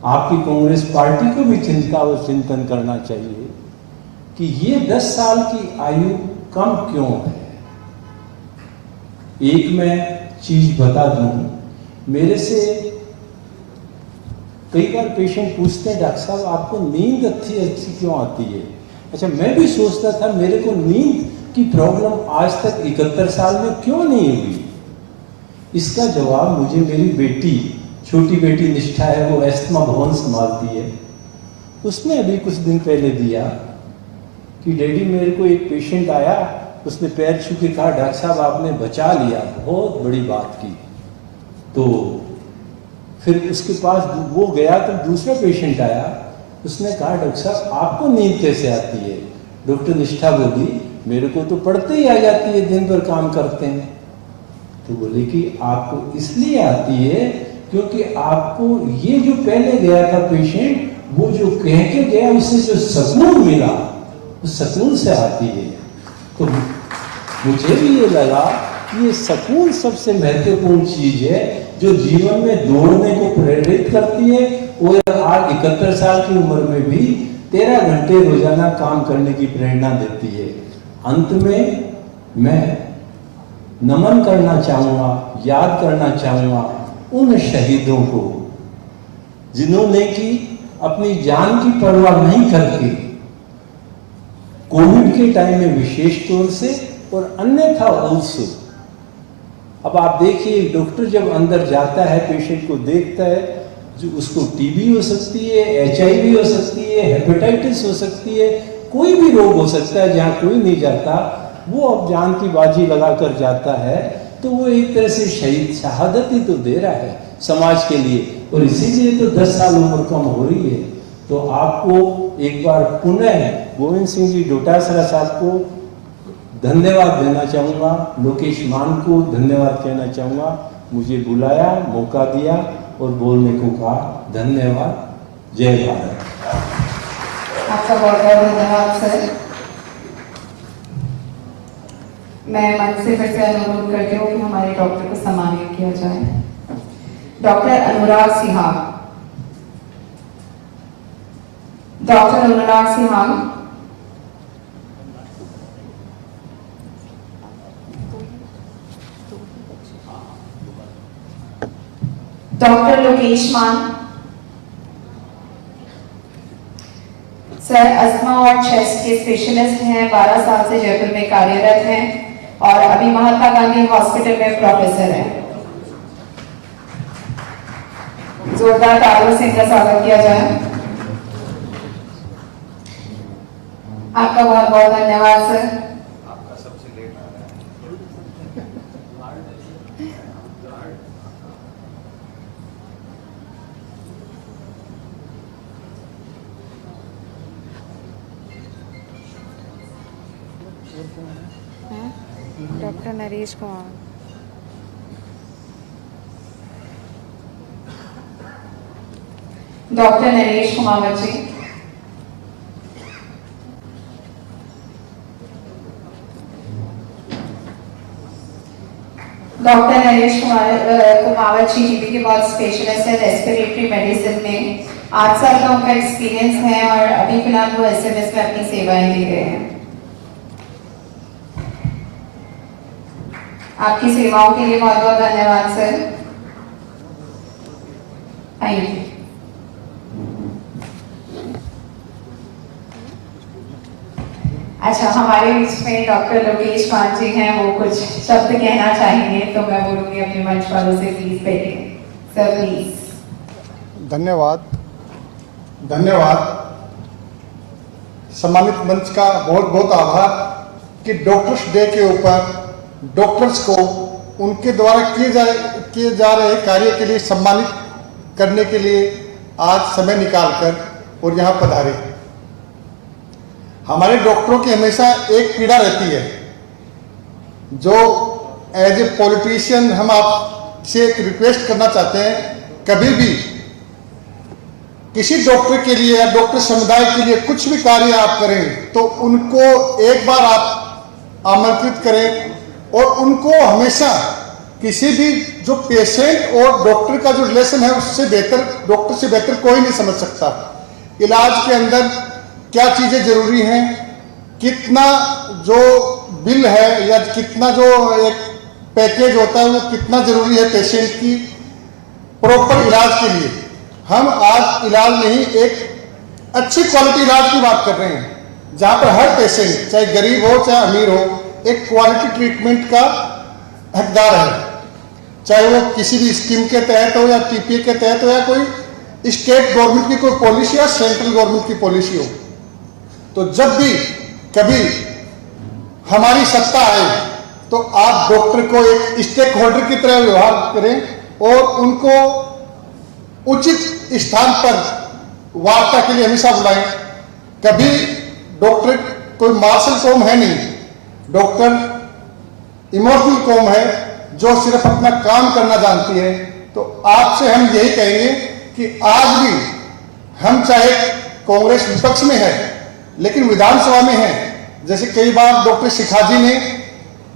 आपकी कांग्रेस पार्टी को भी चिंता और चिंतन करना चाहिए कि ये 10 साल की आयु कम क्यों है। एक मैं चीज बता दूं, मेरे से कई बार पेशेंट पूछते हैं डॉक्टर साहब आपको नींद अच्छी क्यों आती है? अच्छा, मैं भी सोचता था मेरे को नींद की प्रॉब्लम आज तक 71 साल में क्यों नहीं हुई। इसका जवाब मुझे मेरी बेटी, छोटी बेटी निष्ठा है, वो एस्थमा भवन संभालती है, उसने अभी कुछ दिन पहले दिया कि डैडी मेरे को एक पेशेंट आया, उसने पैर छू के कहा डॉक्टर साहब आपने बचा लिया, बहुत बड़ी बात की। तो फिर उसके पास वो गया तो दूसरा पेशेंट आया, उसने कहा डॉक्टर साहब आपको नींद कैसे आती है? डॉक्टर निष्ठा बोली मेरे को तो पढ़ते ही आ जाती है, दिन भर काम करते हैं। तो बोले कि आपको इसलिए आती है क्योंकि आपको ये जो पहले गया था पेशेंट, वो जो कह के गया उससे जो सुकून मिला, उस सुकून से आती है। तो मुझे भी ये लगा कि ये सुकून सबसे महत्वपूर्ण चीज है जो जीवन में दौड़ने को प्रेरित करती है। और आज 71 साल की उम्र में भी 13 घंटे रोजाना काम करने की प्रेरणा देती है। अंत में मैं नमन करना चाहूंगा, याद करना चाहूंगा उन शहीदों को जिन्होंने कि अपनी जान की परवाह नहीं करके कोविड के टाइम में विशेष तौर से और अन्यथा ऑल्सो। अब आप देखिए डॉक्टर जब अंदर जाता है, पेशेंट को देखता है, जो उसको टीबी हो सकती है, HIV हो सकती है, हेपेटाइटिस हो सकती है, कोई भी रोग हो सकता है जहाँ कोई नहीं जाता, वो अब जान की बाजी लगाकर जाता है। तो वो एक तरह से शहीद शहादत ही तो दे रहा है समाज के लिए, और इसीलिए तो 10 साल उम्र कम हो रही है। तो आपको एक बार पुनः गोविंद सिंह जी डोटासरा साहब को धन्यवाद देना चाहूँगा, लोकेश मान को धन्यवाद कहना चाहूँगा, मुझे बुलाया, मौका दिया और बोलने को कहा। धन्यवाद। जय भारत। आपका बहुत बहुत धन्यवाद सर। मैं मन से फिर से अनुरोध करती हूँ कि हमारे डॉक्टर को सम्मानित किया जाए। डॉक्टर अनुराग सिंहाग। डॉक्टर अनुराग सिंहाग। डॉक्टर लोकेश मान। सर अस्थमा और चेस्ट के स्पेशलिस्ट हैं, 12 साल से जयपुर में कार्यरत हैं और अभी महात्मा गांधी हॉस्पिटल में प्रोफेसर हैं। जोरदार तालियों से इनका स्वागत किया जाए। आपका बहुत बहुत धन्यवाद sir. Doctor Naresh Kumar. Doctor Naresh Kumar ji. Doctor Naresh Kumawat ji GB के बहुत स्पेशलिस्ट है रेस्पिरेटरी मेडिसिन में। 8 साल का उनका एक्सपीरियंस है और अभी फिलहाल वो SMS में अपनी सेवाएं दे रहे हैं। आपकी सेवाओं के लिए बहुत बहुत धन्यवाद सर। Thank you. अच्छा, हमारे बीच में डॉक्टर लोकेश मान जी हैं, वो कुछ शब्द कहना चाहेंगे तो मैं बोलूंगी अपने मंच वालों से प्लीज बैठिए सर, प्लीज। धन्यवाद। सम्मानित मंच का बहुत बहुत आभार कि डॉक्टर्स डे के ऊपर डॉक्टर्स को उनके द्वारा किए जा रहे कार्य के लिए सम्मानित करने के लिए आज समय निकालकर और यहाँ पधारे। हमारे डॉक्टरों की हमेशा एक पीड़ा रहती है, जो एज ए पॉलिटिशियन हम आपसे एक रिक्वेस्ट करना चाहते हैं, कभी भी किसी डॉक्टर के लिए या डॉक्टर समुदाय के लिए कुछ भी कार्य आप करें तो उनको एक बार आप आमंत्रित करें और उनको हमेशा किसी भी जो पेशेंट और डॉक्टर का जो रिलेशन है उससे बेहतर, डॉक्टर से बेहतर कोई नहीं समझ सकता। इलाज के अंदर क्या चीजें जरूरी हैं, कितना जो बिल है या कितना जो एक पैकेज होता है वो कितना जरूरी है पेशेंट की प्रॉपर इलाज के लिए। हम आज इलाज नहीं, एक अच्छी क्वालिटी इलाज की बात कर रहे हैं, जहां पर हर पेशेंट चाहे गरीब हो चाहे अमीर हो एक क्वालिटी ट्रीटमेंट का हकदार है, चाहे वो किसी भी स्कीम के तहत हो या TPA के तहत हो या कोई स्टेट गवर्नमेंट की कोई पॉलिसी या सेंट्रल गवर्नमेंट की पॉलिसी हो। तो जब भी कभी हमारी सत्ता आए तो आप डॉक्टर को एक स्टेक होल्डर की तरह व्यवहार करें और उनको उचित स्थान पर वार्ता के लिए हमेशा बुलाएं। कभी डॉक्टर कोई मार्शल कौम है नहीं, डॉक्टर इमोशनल कौम है जो सिर्फ अपना काम करना जानती है। तो आपसे हम यही कहेंगे कि आज भी हम चाहे कांग्रेस विपक्ष में है लेकिन विधानसभा में है, जैसे कई बार डॉक्टर शिखा जी ने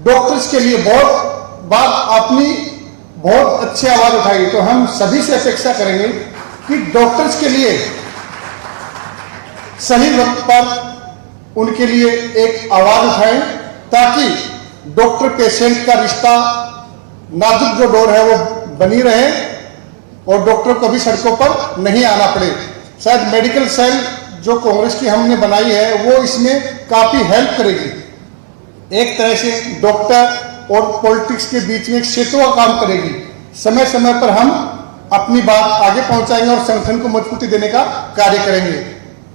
डॉक्टर्स के लिए बहुत बात अपनी बहुत अच्छी आवाज उठाई, तो हम सभी से अपेक्षा करेंगे कि डॉक्टर्स के लिए सही वक्त पर उनके लिए एक आवाज उठाएं ताकि डॉक्टर पेशेंट का रिश्ता नाजुक जो डोर है वो बनी रहे और डॉक्टर को भी सड़कों पर नहीं आना पड़े। शायद मेडिकल सेल जो कांग्रेस की हमने बनाई है वो इसमें काफी हेल्प करेगी। एक तरह से डॉक्टर और पॉलिटिक्स के बीच में एक सेतु का काम करेगी। समय समय पर हम अपनी बात आगे पहुंचाएंगे और संगठन को मजबूती देने का कार्य करेंगे।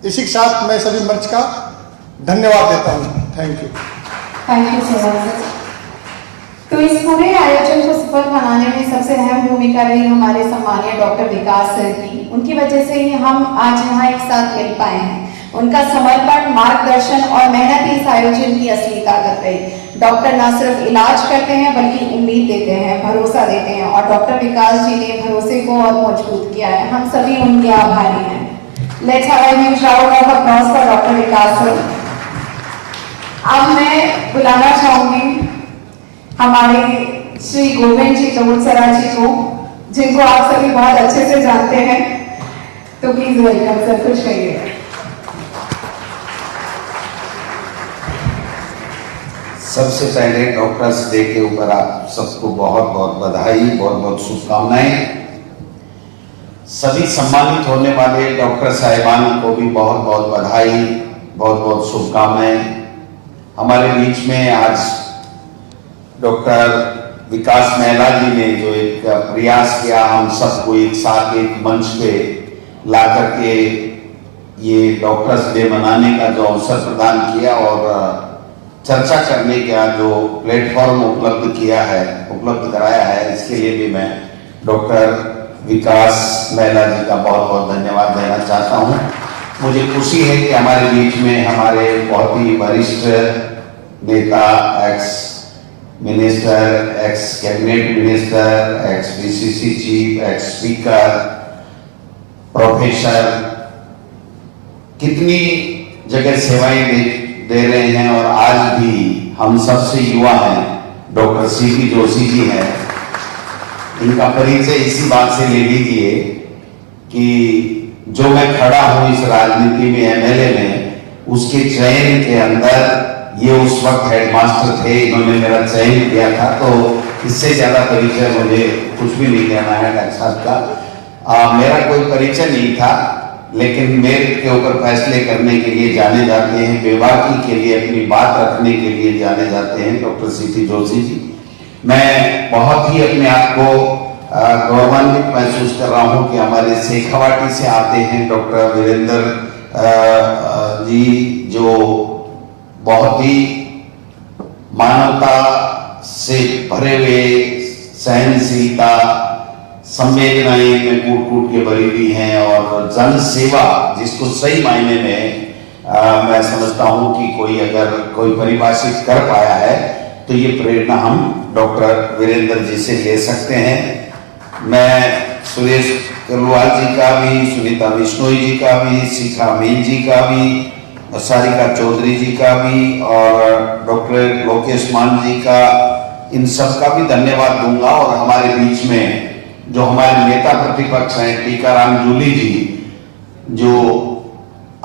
इसी के साथ मैं सभी मंच का धन्यवाद देता हूं। Thank you. Thank you so much. तो इस पूरे आयोजन को सफल बनाने में सबसे अहम भूमिका रही हमारे सम्मानीय डॉक्टर विकास सर की। उनकी वजह से ही हम आज यहाँ एक साथ मिल पाए हैं। उनका समर्पण, मार्गदर्शन और मेहनत इस आयोजन की असली ताकत रही। डॉक्टर न सिर्फ इलाज करते हैं बल्कि उम्मीद देते हैं, भरोसा देते हैं और डॉक्टर विकास जी ने भरोसे को और मजबूत किया है। हम सभी उनके आभारी हैं। Let's have a huge round of applause for doctor Vikas sir. अब मैं बुलाना चाहूंगी हमारे श्री गोविंद जी तोड़सरा जी को, जिनको आप सभी बहुत अच्छे से जानते हैं। तो प्लीज वेलकम सर, कुछ कहिए। सबसे पहले डॉक्टर्स डे के ऊपर आप सबको बहुत बहुत बधाई, बहुत बहुत शुभकामनाएं। सभी सम्मानित होने वाले डॉक्टर साहिबान को भी बहुत बहुत बधाई, बहुत बहुत शुभकामनाएं। हमारे बीच में आज डॉक्टर विकास महिला जी ने जो एक प्रयास किया हम सबको एक साथ एक मंच पे ला करके ये डॉक्टर्स डे मनाने का जो अवसर प्रदान किया और चर्चा करने का जो प्लेटफॉर्म उपलब्ध कराया है, इसके लिए भी मैं डॉक्टर विकास महिला जी का बहुत बहुत धन्यवाद देना चाहता हूँ। मुझे खुशी है कि हमारे बीच में हमारे बहुत ही वरिष्ठ नेता, ex minister, x cabinet minister, x BCC chief, x speaker, professor कितनी जगह सेवाएं दे रहे हैं और आज भी हम सबसे युवा हैं डॉक्टर सीपी जोशी जी हैं। इनका परिचय इसी बात से ले लीजिए कि जो मैं खड़ा हूं इस राजनीति में, एमएलए में, उसके चयन के अंदर ये उस वक्त हेडमास्टर थे, इन्होंने मेरा चयन किया था। तो इससे ज्यादा परिचय मुझे कुछ भी नहीं कहना है डॉक्टर साहब का। मेरा कोई परिचय नहीं था, लेकिन मेरे के ऊपर फैसले करने के लिए जाने जाते हैं, बेबाकी के लिए अपनी बात रखने के लिए जाने जाते हैं डॉक्टर सीपी जोशी जी। मैं बहुत ही अपने आप को गौरवान्वित महसूस कर रहा हूं कि हमारे शेखावाटी से आते हैं डॉक्टर वीरेंद्र जी, जो बहुत ही मानवता से भरे हुए, सहनशीलता, संवेदनाएं में कूट कूट के भरी हुई हैं और जन सेवा जिसको सही मायने में मैं समझता हूं कि कोई अगर कोई परिभाषित कर पाया है तो ये प्रेरणा हम डॉक्टर वीरेंद्र जी से ले सकते हैं। मैं सुरेश कलवाल जी का भी, सुनीता बिश्नोई जी का भी, शिखा मीन जी का भी, सारिका चौधरी जी का भी और डॉक्टर लोकेश मान जी का, इन सब का भी धन्यवाद दूंगा। और हमारे बीच में जो हमारे नेता प्रतिपक्ष हैं टीकाराम जूली जी, जो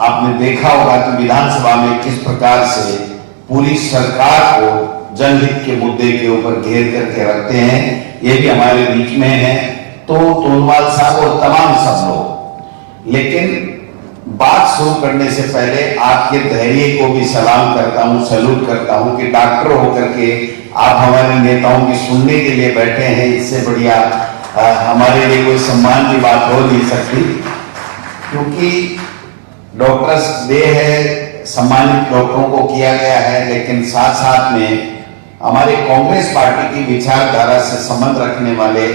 आपने देखा होगा कि विधानसभा में किस प्रकार से पूरी सरकार को जनहित के मुद्दे के ऊपर घेर करके रखते हैं, ये भी हमारे बीच में है। तो तोनवाल साहब और तमाम सब लोग, लेकिन बात शुरू करने से पहले आपके धैर्य को भी सलाम करता हूं, सैल्यूट करता हूं कि डॉक्टर होकर के आप हमारे नेताओं की सुनने के लिए बैठे हैं। इससे बढ़िया हमारे लिए कोई सम्मान की बात हो नहीं सकती, क्योंकि डॉक्टर्स डे है, सम्मानित डॉक्टरों को किया गया है, लेकिन साथ साथ में हमारे कांग्रेस पार्टी की विचारधारा से संबंध रखने वाले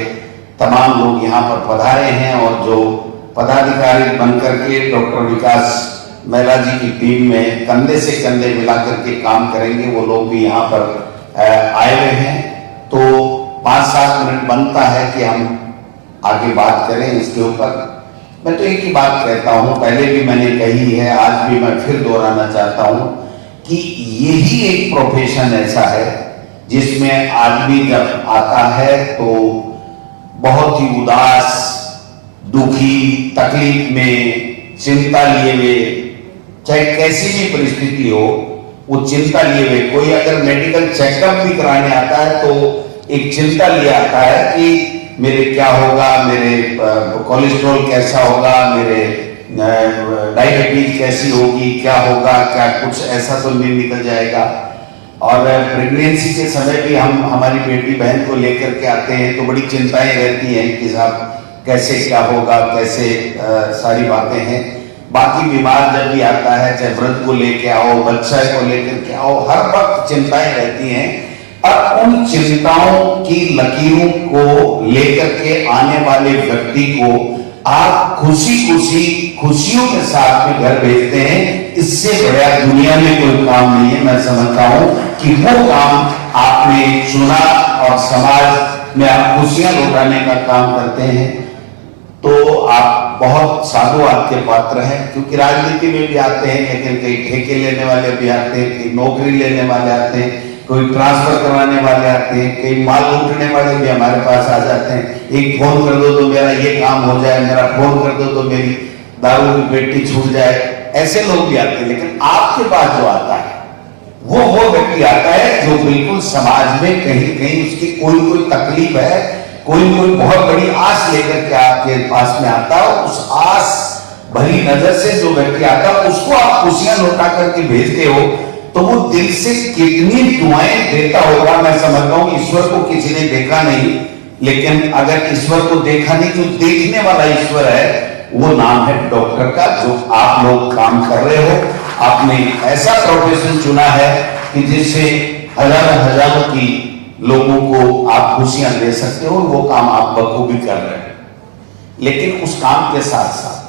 तमाम लोग यहाँ पर पधारे हैं और जो पदाधिकारी बनकर के डॉक्टर विकास महिला जी की टीम में कंधे से कंधे मिला करके काम करेंगे। वो लोग भी यहाँ पर आए हुए हैं, तो 5-7 मिनट बनता है कि हम आगे बात करें इसके ऊपर। मैं तो एक ही बात कहता हूँ, पहले भी मैंने कही है, आज भी मैं फिर दोहराना चाहता हूँ कि यही एक प्रोफेशन ऐसा है जिसमें आदमी जब आता है तो बहुत ही उदास, दुखी, तकलीफ में, चिंता लिए हुए, चाहे कैसी भी परिस्थिति हो, वो चिंता लिए हुए, कोई अगर मेडिकल चेकअप भी कराने आता है तो एक चिंता लिए आता है कि मेरे क्या होगा, मेरे कोलेस्ट्रॉल कैसा होगा, मेरे डायबिटीज कैसी होगी, क्या होगा, क्या कुछ ऐसा तो नहीं निकल जाएगा। और प्रेगनेंसी के समय भी हम हमारी बेटी बहन को लेकर के आते हैं तो बड़ी चिंताएं रहती हैं कि साहब कैसे क्या होगा, कैसे सारी बातें हैं। बाकी बीमार जब भी आता है, चाहे वृद्ध को लेके आओ, बच्चा को लेकर के आओ, हर वक्त चिंताएं रहती हैं। और उन चिंताओं की लकीरों को लेकर के आने वाले व्यक्ति को आप खुशियों के साथ में घर भेजते हैं। इससे बड़ा दुनिया में कोई काम नहीं है। मैं समझता हूं कि वो काम आपने चुना और समाज में आप खुशियां लौटाने का काम करते हैं, तो आप बहुत साधुवाद के पात्र हैं। क्योंकि राजनीति में भी आते हैं, लेकिन कई ठेके लेने वाले भी आते हैं, कई नौकरी लेने वाले आते हैं, कोई ट्रांसफर करवाने वाले आते हैं, कई माल लूटने वाले भी हमारे पास आ जाते हैं। एक फोन कर दो तो मेरा ये काम हो जाए, मेरा फोन कर दो तो मेरी दारू की पेटी छूट जाए, ऐसे लोग भी आते हैं। लेकिन आपके पास जो आता है वो व्यक्ति आता है जो बिल्कुल समाज में कहीं उसकी कोई तकलीफ है, कोई बहुत बड़ी आस लेकर के आपके पास में आता है। उस आस भरी नजर से जो व्यक्ति आता है उसको आप खुशियां लौटा करके भेजते हो, तो वो दिल से कितनी दुआएं देता होगा। मैं समझता हूं ईश्वर को किसी ने देखा नहीं, लेकिन अगर ईश्वर को देखा नहीं तो देखने वाला ईश्वर है, वो नाम है डॉक्टर का, जो आप लोग काम कर रहे हो। आपने ऐसा प्रोफेशन चुना है कि जिससे हजारों की लोगों को आप खुशियां दे सकते हो, वो काम आप बखूबी कर रहे हैं। लेकिन उस काम के साथ साथ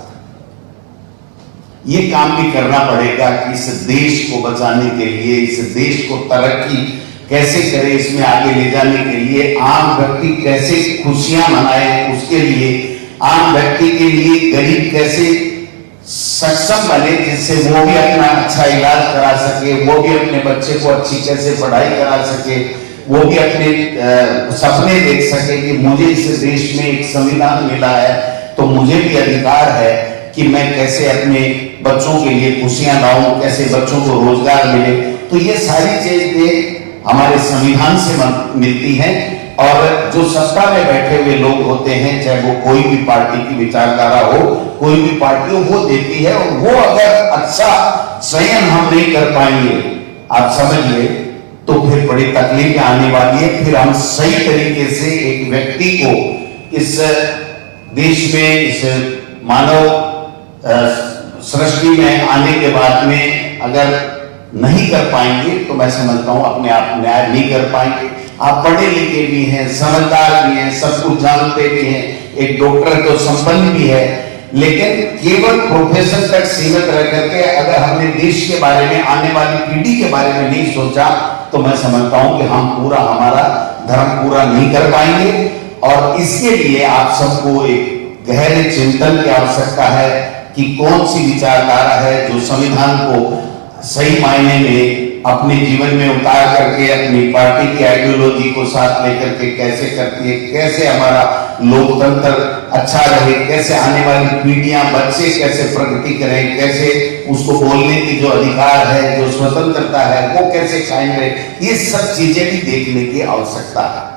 ये काम भी करना पड़ेगा कि इस देश को बचाने के लिए, इस देश को तरक्की कैसे करे, इसमें आगे ले जाने के लिए आम व्यक्ति कैसे खुशियां मनाए, उसके लिए आम व्यक्ति के लिए गरीब कैसे सक्षम बने, जिससे वो भी अपना अच्छा इलाज करा सके, वो भी अपने बच्चे को अच्छी कैसे पढ़ाई करा सके, वो भी अपने सपने देख सके कि मुझे इस देश में एक संविधान मिला है तो मुझे भी अधिकार है कि मैं कैसे अपने बच्चों के लिए खुशियां लाऊं, कैसे बच्चों को रोजगार मिले। तो ये सारी चीजें हमारे संविधान से मिलती हैं। और जो सत्ता में बैठे हुए लोग होते हैं, चाहे वो कोई भी पार्टी की विचारधारा हो, कोई भी पार्टी हो, वो देती है। और वो अगर अच्छा चयन हम नहीं कर पाएंगे, आप समझिए, तो फिर बड़ी तकलीफें आने वाली है। फिर हम सही तरीके से एक व्यक्ति को इस देश में, इस मानव सृष्टि में आने के बाद में अगर नहीं कर पाएंगे तो मैं समझता हूं अपने आप न्याय नहीं कर पाएंगे। आप पढ़े लिखे भी हैं, समझदार भी हैं, सब कुछ जानते भी हैं, एक डॉक्टर तो संपन्न भी है, लेकिन केवल प्रोफेशन तक सीमित रह करके अगर हमने देश के बारे में, आने वाली पीढ़ी के बारे में नहीं सोचा, तो मैं समझता हूं कि हम हमारा धर्म पूरा नहीं कर पाएंगे। और इसके लिए आप सबको एक गहरे चिंतन की आवश्यकता है कि कौन सी विचारधारा है जो संविधान को सही मायने में अपने जीवन में उतार करके अपनी पार्टी की आइडियोलॉजी को साथ लेकर के कैसे करती है, कैसे हमारा लोकतंत्र अच्छा रहे, कैसे आने वाली पीढ़ियां, बच्चे कैसे प्रगति करें, कैसे उसको बोलने की जो अधिकार है, जो स्वतंत्रता है, वो कैसे कायम रहे। ये सब चीजें भी देखने की आवश्यकता है,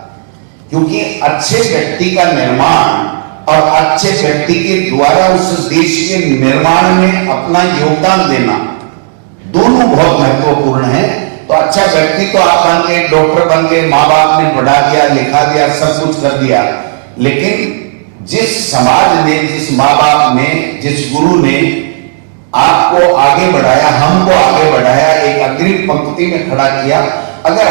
क्योंकि अच्छे व्यक्ति का निर्माण और अच्छे व्यक्ति के द्वारा उस देश के निर्माण में अपना योगदान देना, दोनों बहुत महत्वपूर्ण है। तो अच्छा व्यक्ति तो आप बन गए, डॉक्टर बन गए, माँ बाप ने पढ़ा दिया, लिखा दिया, सब कुछ कर दिया, लेकिन जिस समाज ने, जिस माँ बाप ने, जिस गुरु ने आपको आगे बढ़ाया, हमको आगे बढ़ाया, एक अग्रिम पंक्ति में खड़ा किया, अगर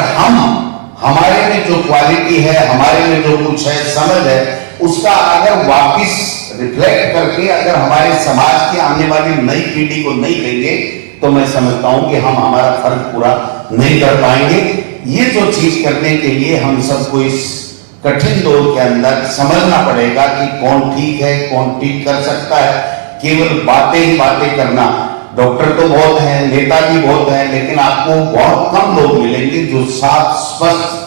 हमारे में जो क्वालिटी है, हमारे में जो कुछ है, समझ है, उसका अगर वापिस रिफ्लेक्ट करके अगर हमारे समाज की आने वाली नई पीढ़ी को नहीं देंगे तो मैं समझता हूं कि हम हमारा फर्ज पूरा नहीं कर पाएंगे। ये जो चीज करने के लिए हम सबको इस कठिन दौर के अंदर समझना पड़ेगा कि कौन ठीक है, कौन ठीक कर सकता है। केवल बातें ही बातें करना, डॉक्टर तो बहुत हैं, नेता भी बहुत हैं, लेकिन आपको बहुत कम लोग मिलेंगे जो साफ स्पष्ट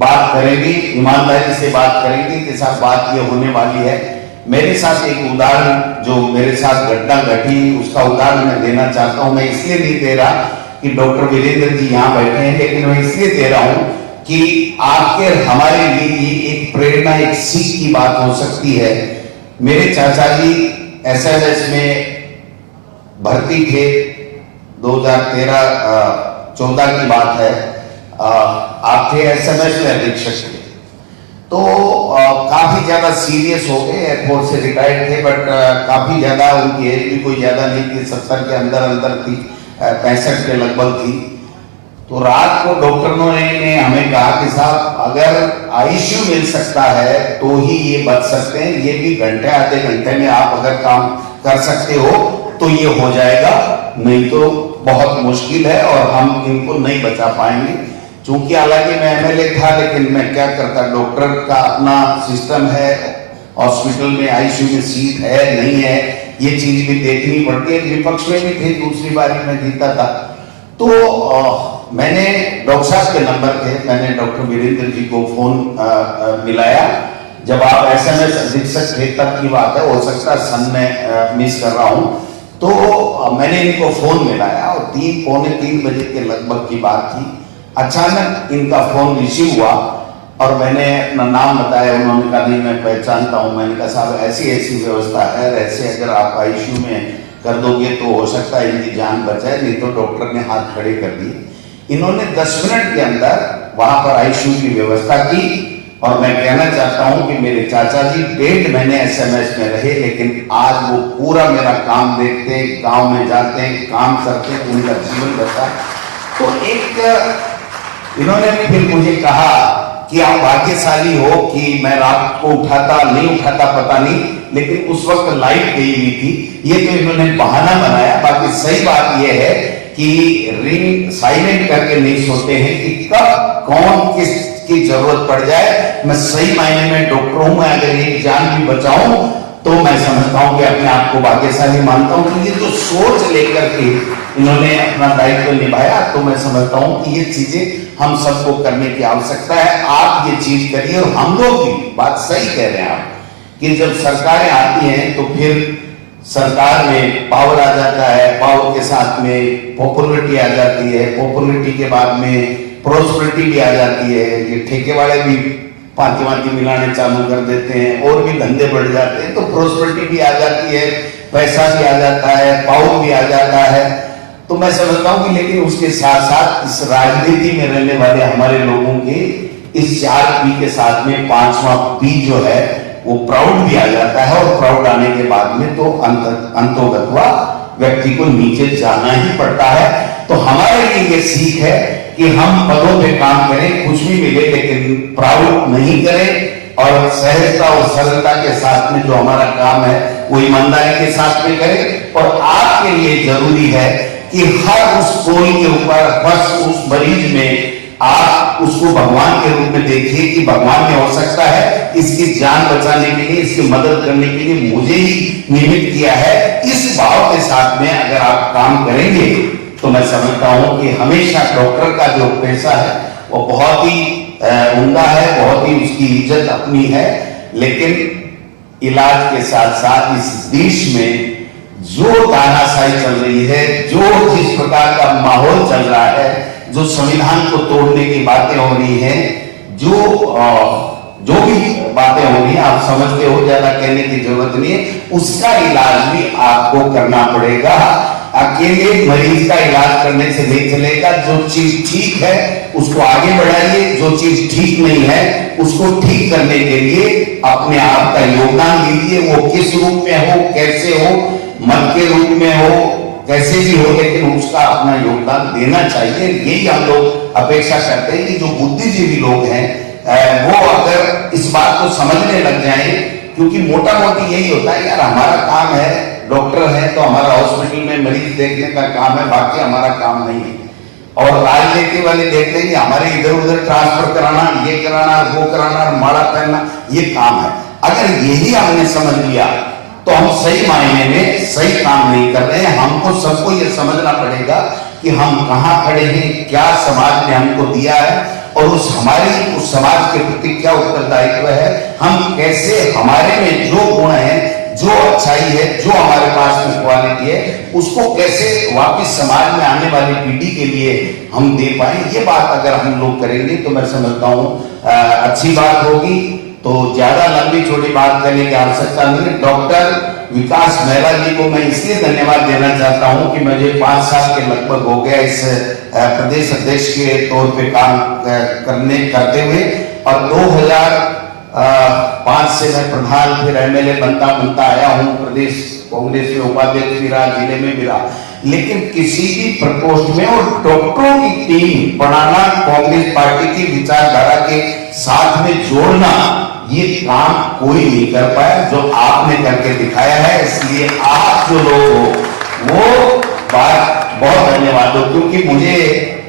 बात करेंगे, ईमानदारी से बात करेंगे कि साहब बात ये होने वाली है। मेरे साथ एक उदाहरण जो मेरे साथ घटना घटी उसका उदाहरण मैं देना चाहता हूं। मैं इसलिए नहीं दे रहा कि डॉक्टर वीरेंद्र जी यहाँ बैठे हैं, लेकिन मैं इसलिए दे रहा हूं कि आपके हमारे लिए ये एक प्रेरणा, एक सीख की बात हो सकती है। मेरे चाचा जी एसएमएस में भर्ती थे, 2013-14 की बात है। आप थे एसएमएस में अधीक्षक थे, तो काफी ज्यादा सीरियस हो गए। एयरफोर्स से रिटायर्ड थे, बट काफी ज्यादा उनकी एज भी कोई ज्यादा नहीं थी, 70 के अंदर थी, 65 के लगभग थी। तो रात को डॉक्टरों ने हमें कहा कि साहब अगर आईसीयू मिल सकता है तो ही ये बच सकते हैं, ये भी घंटे आधे घंटे में आप अगर काम कर सकते हो तो ये हो जाएगा, नहीं तो बहुत मुश्किल है और हम इनको नहीं बचा पाएंगे। चूंकि हालांकि मैं एमएलए था, लेकिन मैं क्या करता, डॉक्टर का अपना सिस्टम है, हॉस्पिटल में आईसीयू में सीट है नहीं है, ये चीज भी देखनी पड़ती है। विपक्ष में भी थे, दूसरी बारी में जीता था, तो मैंने डॉक्टर साहब के नंबर थे, मैंने डॉक्टर वीरेंद्र जी को फोन मिलाया। जब आप एसएमएस अधीक्षक थे तब की बात है, हो सकता है सन में मिस कर रहा हूं। तो मैंने इनको फोन मिलाया और 3-3 बजे के लगभग की बात थी। अचानक इनका फोन रिसीव हुआ और मैंने अपना नाम बताया। उन्होंने कहा नहीं मैं पहचानता हूं। मैंने कहा साहब ऐसी ऐसी व्यवस्था है, ऐसे अगर आप आईसीयू में कर दोगे तो हो सकता है इनकी जान बचाए, नहीं तो डॉक्टर ने हाथ खड़े कर दिए। इन्होंने 10 मिनट के अंदर वहां पर आईसीयू की व्यवस्था की और मैं कहना चाहता हूं कि मेरे चाचा जी 1.5 महीने एसएमएस में रहे, लेकिन आज वो पूरा मेरा काम देखते, गांव में जाते, काम करते, उनका जीवन बचा। तो एक इन्होंने फिर मुझे कहा कि आप भाग्यशाली हो कि मैं रात को उठाता नहीं उठाता पता नहीं, लेकिन उस वक्त लाइट गई हुई थी। ये तो इन्होंने बहाना बनाया। बाकी सही बात यह है कि रिंग साइलेंट करके नहीं सोते हैं कि कब कौन किस की जरूरत पड़ जाए। मैं सही मायने में डॉक्टर हूं, मैं अगर एक जान भी बचाऊं तो मैं समझता हूं कि अपने आप को भाग्यशाली मानता हूं कि ये जो सोच लेकर के इन्होंने अपना दायित्व निभाया, तो मैं समझता हूं कि ये चीजें हम सबको करने की आवश्यकता है। आप ये चीज करिए और हम लोग भी बात सही कह रहे हैं आप कि जब सरकारें आती हैं तो फिर सरकार में पावर आ जाता है, पावर के साथ में पॉपुलरिटी आ जाती है, पॉपुलरिटी के बाद में प्रोस्पेरिटी भी आ जाती है। ये ठेके वाले भी पाती मिलाने चालू कर देते हैं और भी धंधे बढ़ जाते हैं, तो प्रोस्पेरिटी भी आ जाती है, पैसा भी आ जाता है, पावर भी आ जाता है। तो मैं समझता हूं कि लेकिन उसके साथ साथ इस राजनीति में रहने वाले हमारे लोगों के इस 4 पी के साथ में 5वां पी जो है वो प्राउड भी आ जाता है, और प्राउड आने के बाद में तो अंतोगत्वा व्यक्ति को नीचे जाना ही पड़ता है। तो हमारे लिए ये सीख है कि हम पदों पे काम करें, कुछ भी मिले, लेकिन प्राउड नहीं करें और सहजता और सरलता के साथ में जो हमारा काम है वो ईमानदारी के साथ में करें। और आपके लिए जरूरी है कि हर उस कोई के ऊपर, बस उस मरीज में आप उसको भगवान के रूप में देखिए कि भगवान ने हो सकता है इसकी जान बचाने के लिए, इसकी मदद करने के लिए मुझे ही निमित्त किया है। इस भाव के साथ में अगर आप काम करेंगे तो मैं समझता हूं कि हमेशा डॉक्टर का जो पेशा है वो बहुत ही उम्दा है, बहुत ही उसकी इज्जत अपनी है। लेकिन इलाज के साथ साथ इस देश में जो तानाशाही चल रही है, जो जिस प्रकार का माहौल चल रहा है, जो संविधान को तोड़ने की बातें हो रही हैं, जो भी बातें हो रही हैं, आप समझते हो, ज्यादा कहने की जरूरत नहीं है। उसका इलाज भी आपको करना पड़ेगा। अकेले मरीज का इलाज करने से नहीं चलेगा। जो चीज ठीक है उसको आगे बढ़ाइए, जो चीज ठीक नहीं है उसको ठीक करने के लिए अपने आप का योगदान दीजिए। वो किस रूप में हो, कैसे हो, मत के रूप में हो, कैसे भी हो, लेकिन उसका अपना योगदान देना चाहिए। यही हम लोग अपेक्षा करते हैं कि जो बुद्धिजीवी लोग हैं वो अगर इस बात को समझने लग जाएं क्योंकि मोटा मोटी यही होता है यार, हमारा काम है, डॉक्टर है तो हमारा हॉस्पिटल में मरीज देखने का काम है, बाकी हमारा काम नहीं है। और राजनीति वाले देखते हैं कि हमारे इधर उधर ट्रांसफर कराना, ये कराना, वो कराना, माला पहनना, ये काम है। अगर यही हमने समझ लिया तो हम सही मायने में सही काम नहीं कर रहे हैं। हमको सबको ये समझना पड़ेगा कि हम कहाँ खड़े हैं, क्या समाज ने हमको दिया है और उस समाज के प्रति क्या उत्तरदायित्व है। हम कैसे हमारे में जो गुण है, जो अच्छाई है, जो हमारे पास में क्वालिटी है, उसको कैसे वापस समाज में आने वाली पीढ़ी के लिए हम दे पाए। ये बात अगर हम लोग करेंगे तो मैं समझता हूँ अच्छी बात होगी। तो ज्यादा लंबी छोटी बात करने की आवश्यकता नहीं है। डॉक्टर विकास मेहरा जी को मैं इसलिए धन्यवाद देना चाहता हूं कि मुझे 5 साल के लगभग हो गया इस प्रदेश अध्यक्ष के तौर पे काम करते हुए, और 2005 से मैं प्रधान फिर एमएलए बनता आया हूं। प्रदेश कांग्रेस में उपाध्यक्ष भी रहा, जिले में भी रहा, लेकिन किसी भी प्रकोष्ठ में और डॉक्टरों की टीम बनाना, कांग्रेस पार्टी की विचारधारा के साथ में जोड़ना, ये काम कोई नहीं कर पाया जो आपने करके दिखाया है। इसलिए आप जो लोग हो वो बात बहुत धन्यवाद हो, क्योंकि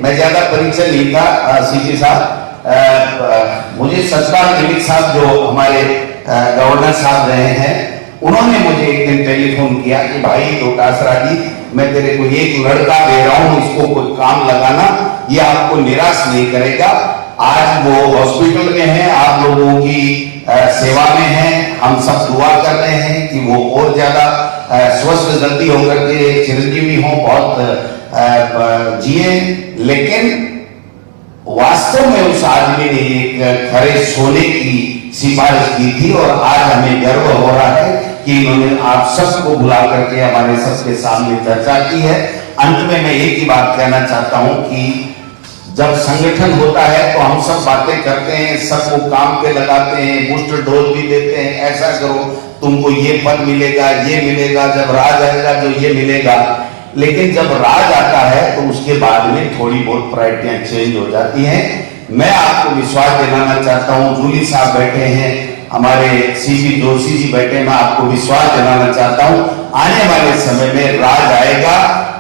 मैं ज्यादा परिचय नहीं था सीपी साहब, मुझे सतपाल मलिक साहब जो हमारे गवर्नर साहब रहे हैं, उन्होंने मुझे एक दिन टेलीफोन किया कि भाई डोटासरा जी, मैं तेरे को एक लड़का दे रहा हूं, इसको कोई काम लगाना, ये आपको निराश नहीं करेगा। आज वो हॉस्पिटल में है, आप लोगों की सेवा में है, हम सब दुआ कर रहे हैं कि वो और ज्यादा स्वस्थ जल्दी होकर के चिरंजीवी हो, बहुत जिए। लेकिन वास्तव में उस आदमी ने एक खरे सोने की सिफारिश की थी, और आज हमें गर्व हो रहा है कि इन्होंने आप सबको बुला करके हमारे सबके सामने चर्चा की है। अंत में मैं एक ही बात कहना चाहता हूं कि जब संगठन होता है तो हम सब बातें करते हैं, सबको काम पे लगाते हैं, बूस्टर डोज भी देते हैं, ऐसा करो तुमको ये पद मिलेगा, ये मिलेगा, जब राज आएगा तो ये मिलेगा। लेकिन जब राज आता है तो उसके बाद में थोड़ी बहुत प्रायोरिटियां चेंज हो जाती हैं। मैं आपको विश्वास दिलाना चाहता हूं, जूली साहब बैठे हैं, हमारे सीपी जोशी जी बैठे, मैं आपको विश्वास दिलाना चाहता हूं आने वाले समय में राज आएगा।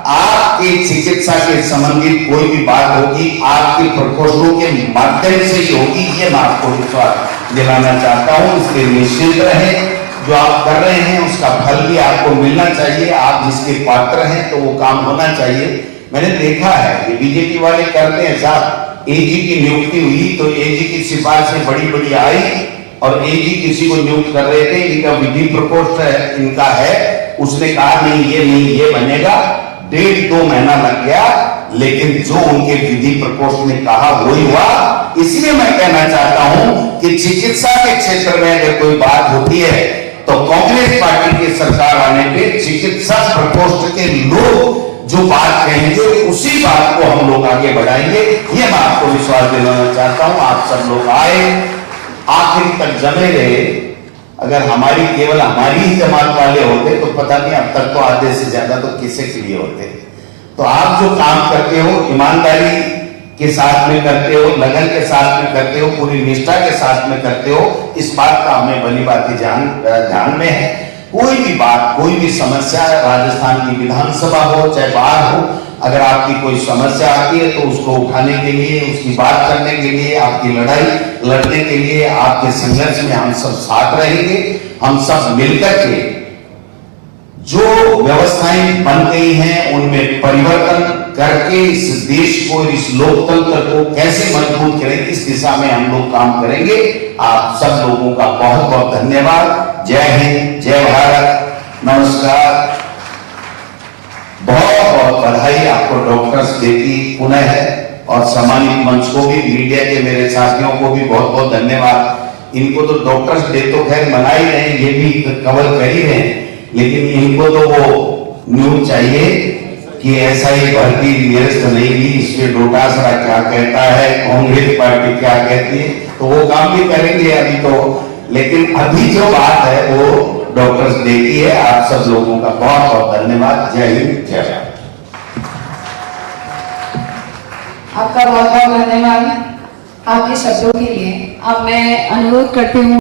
आपकी चिकित्सा के संबंधित कोई भी बात होगी, आपके प्रकोष्ठों के माध्यम से ही होगी, ये मैं आपको विश्वास दिलाना चाहता हूं। इसलिए निश्चित रहे, जो आप कर रहे हैं उसका फल भी आपको मिलना चाहिए। आप जिसके पात्र हैं तो वो काम होना चाहिए। मैंने देखा है कि बीजेपी वाले करते हैं साहब, एजी की नियुक्ति हुई तो एजी की सिफारिशें बड़ी बड़ी आई और एजी किसी को नियुक्त कर रहे थे, इनका विधि प्रकोष्ठ इनका है, उसने कहा नहीं ये बनेगा। 1.5-2 महीना लग गया, लेकिन जो उनके विधि प्रकोष्ठ ने कहा वही हुआ। इसलिए मैं कहना चाहता हूं कि चिकित्सा के क्षेत्र में अगर कोई बात होती है तो कांग्रेस पार्टी की सरकार आने पे चिकित्सा प्रकोष्ठ के लोग जो बात कहेंगे उसी बात को हम लोग आगे बढ़ाएंगे, ये मैं आपको विश्वास दिलाना चाहता हूं। आप सब लोग आए, आखिर तक जमे रहे। अगर केवल हमारी ही जमात वाले होते तो पता नहीं अब तक तो आधे से ज्यादा तो किसे के लिए होते। तो आप जो काम करते हो ईमानदारी के साथ में करते हो, लगन के साथ में करते हो, पूरी निष्ठा के साथ में करते हो, इस बात का हमें भली बात ध्यान में है। कोई भी बात, कोई भी समस्या, राजस्थान की विधानसभा हो चाहे बाहर हो, अगर आपकी कोई समस्या आती है तो उसको उठाने के लिए, उसकी बात करने के लिए, आपकी लड़ाई लड़ने के लिए, आपके संघर्ष में हम सब साथ रहेंगे। हम सब मिलकर के जो व्यवस्थाएं बन गई हैं उनमें परिवर्तन करके इस देश को, इस लोकतंत्र को कैसे मजबूत करें, इस दिशा में हम लोग काम करेंगे। आप सब लोगों का बहुत बहुत धन्यवाद। जय हिंद, जय भारत, नमस्कार। बहुत बहुत बधाई आपको डॉक्टर्स डे की पुनः है, और सम्मानित मंच को भी, मीडिया के मेरे साथियों को भी बहुत बहुत धन्यवाद। इनको तो डॉक्टर्स डे तो खैर मना ही रहे हैं, ये भी कवर कर ही रहे हैं, लेकिन इनको तो वो न्यूज चाहिए कि ऐसा ही भर्ती निरस्त नहीं हुई, इसमें डोटासरा क्या कहता है, कांग्रेस पार्टी क्या कहती है, तो वो काम भी करेंगे अभी तो। लेकिन अभी जो बात है वो डॉक्टर्स डे की है। आप सब लोगों का बहुत बहुत धन्यवाद। जय हिंद, जय भारत। आपका बहुत बहुत धन्यवाद आपके शब्दों के लिए। अब मैं अनुरोध करती हूँ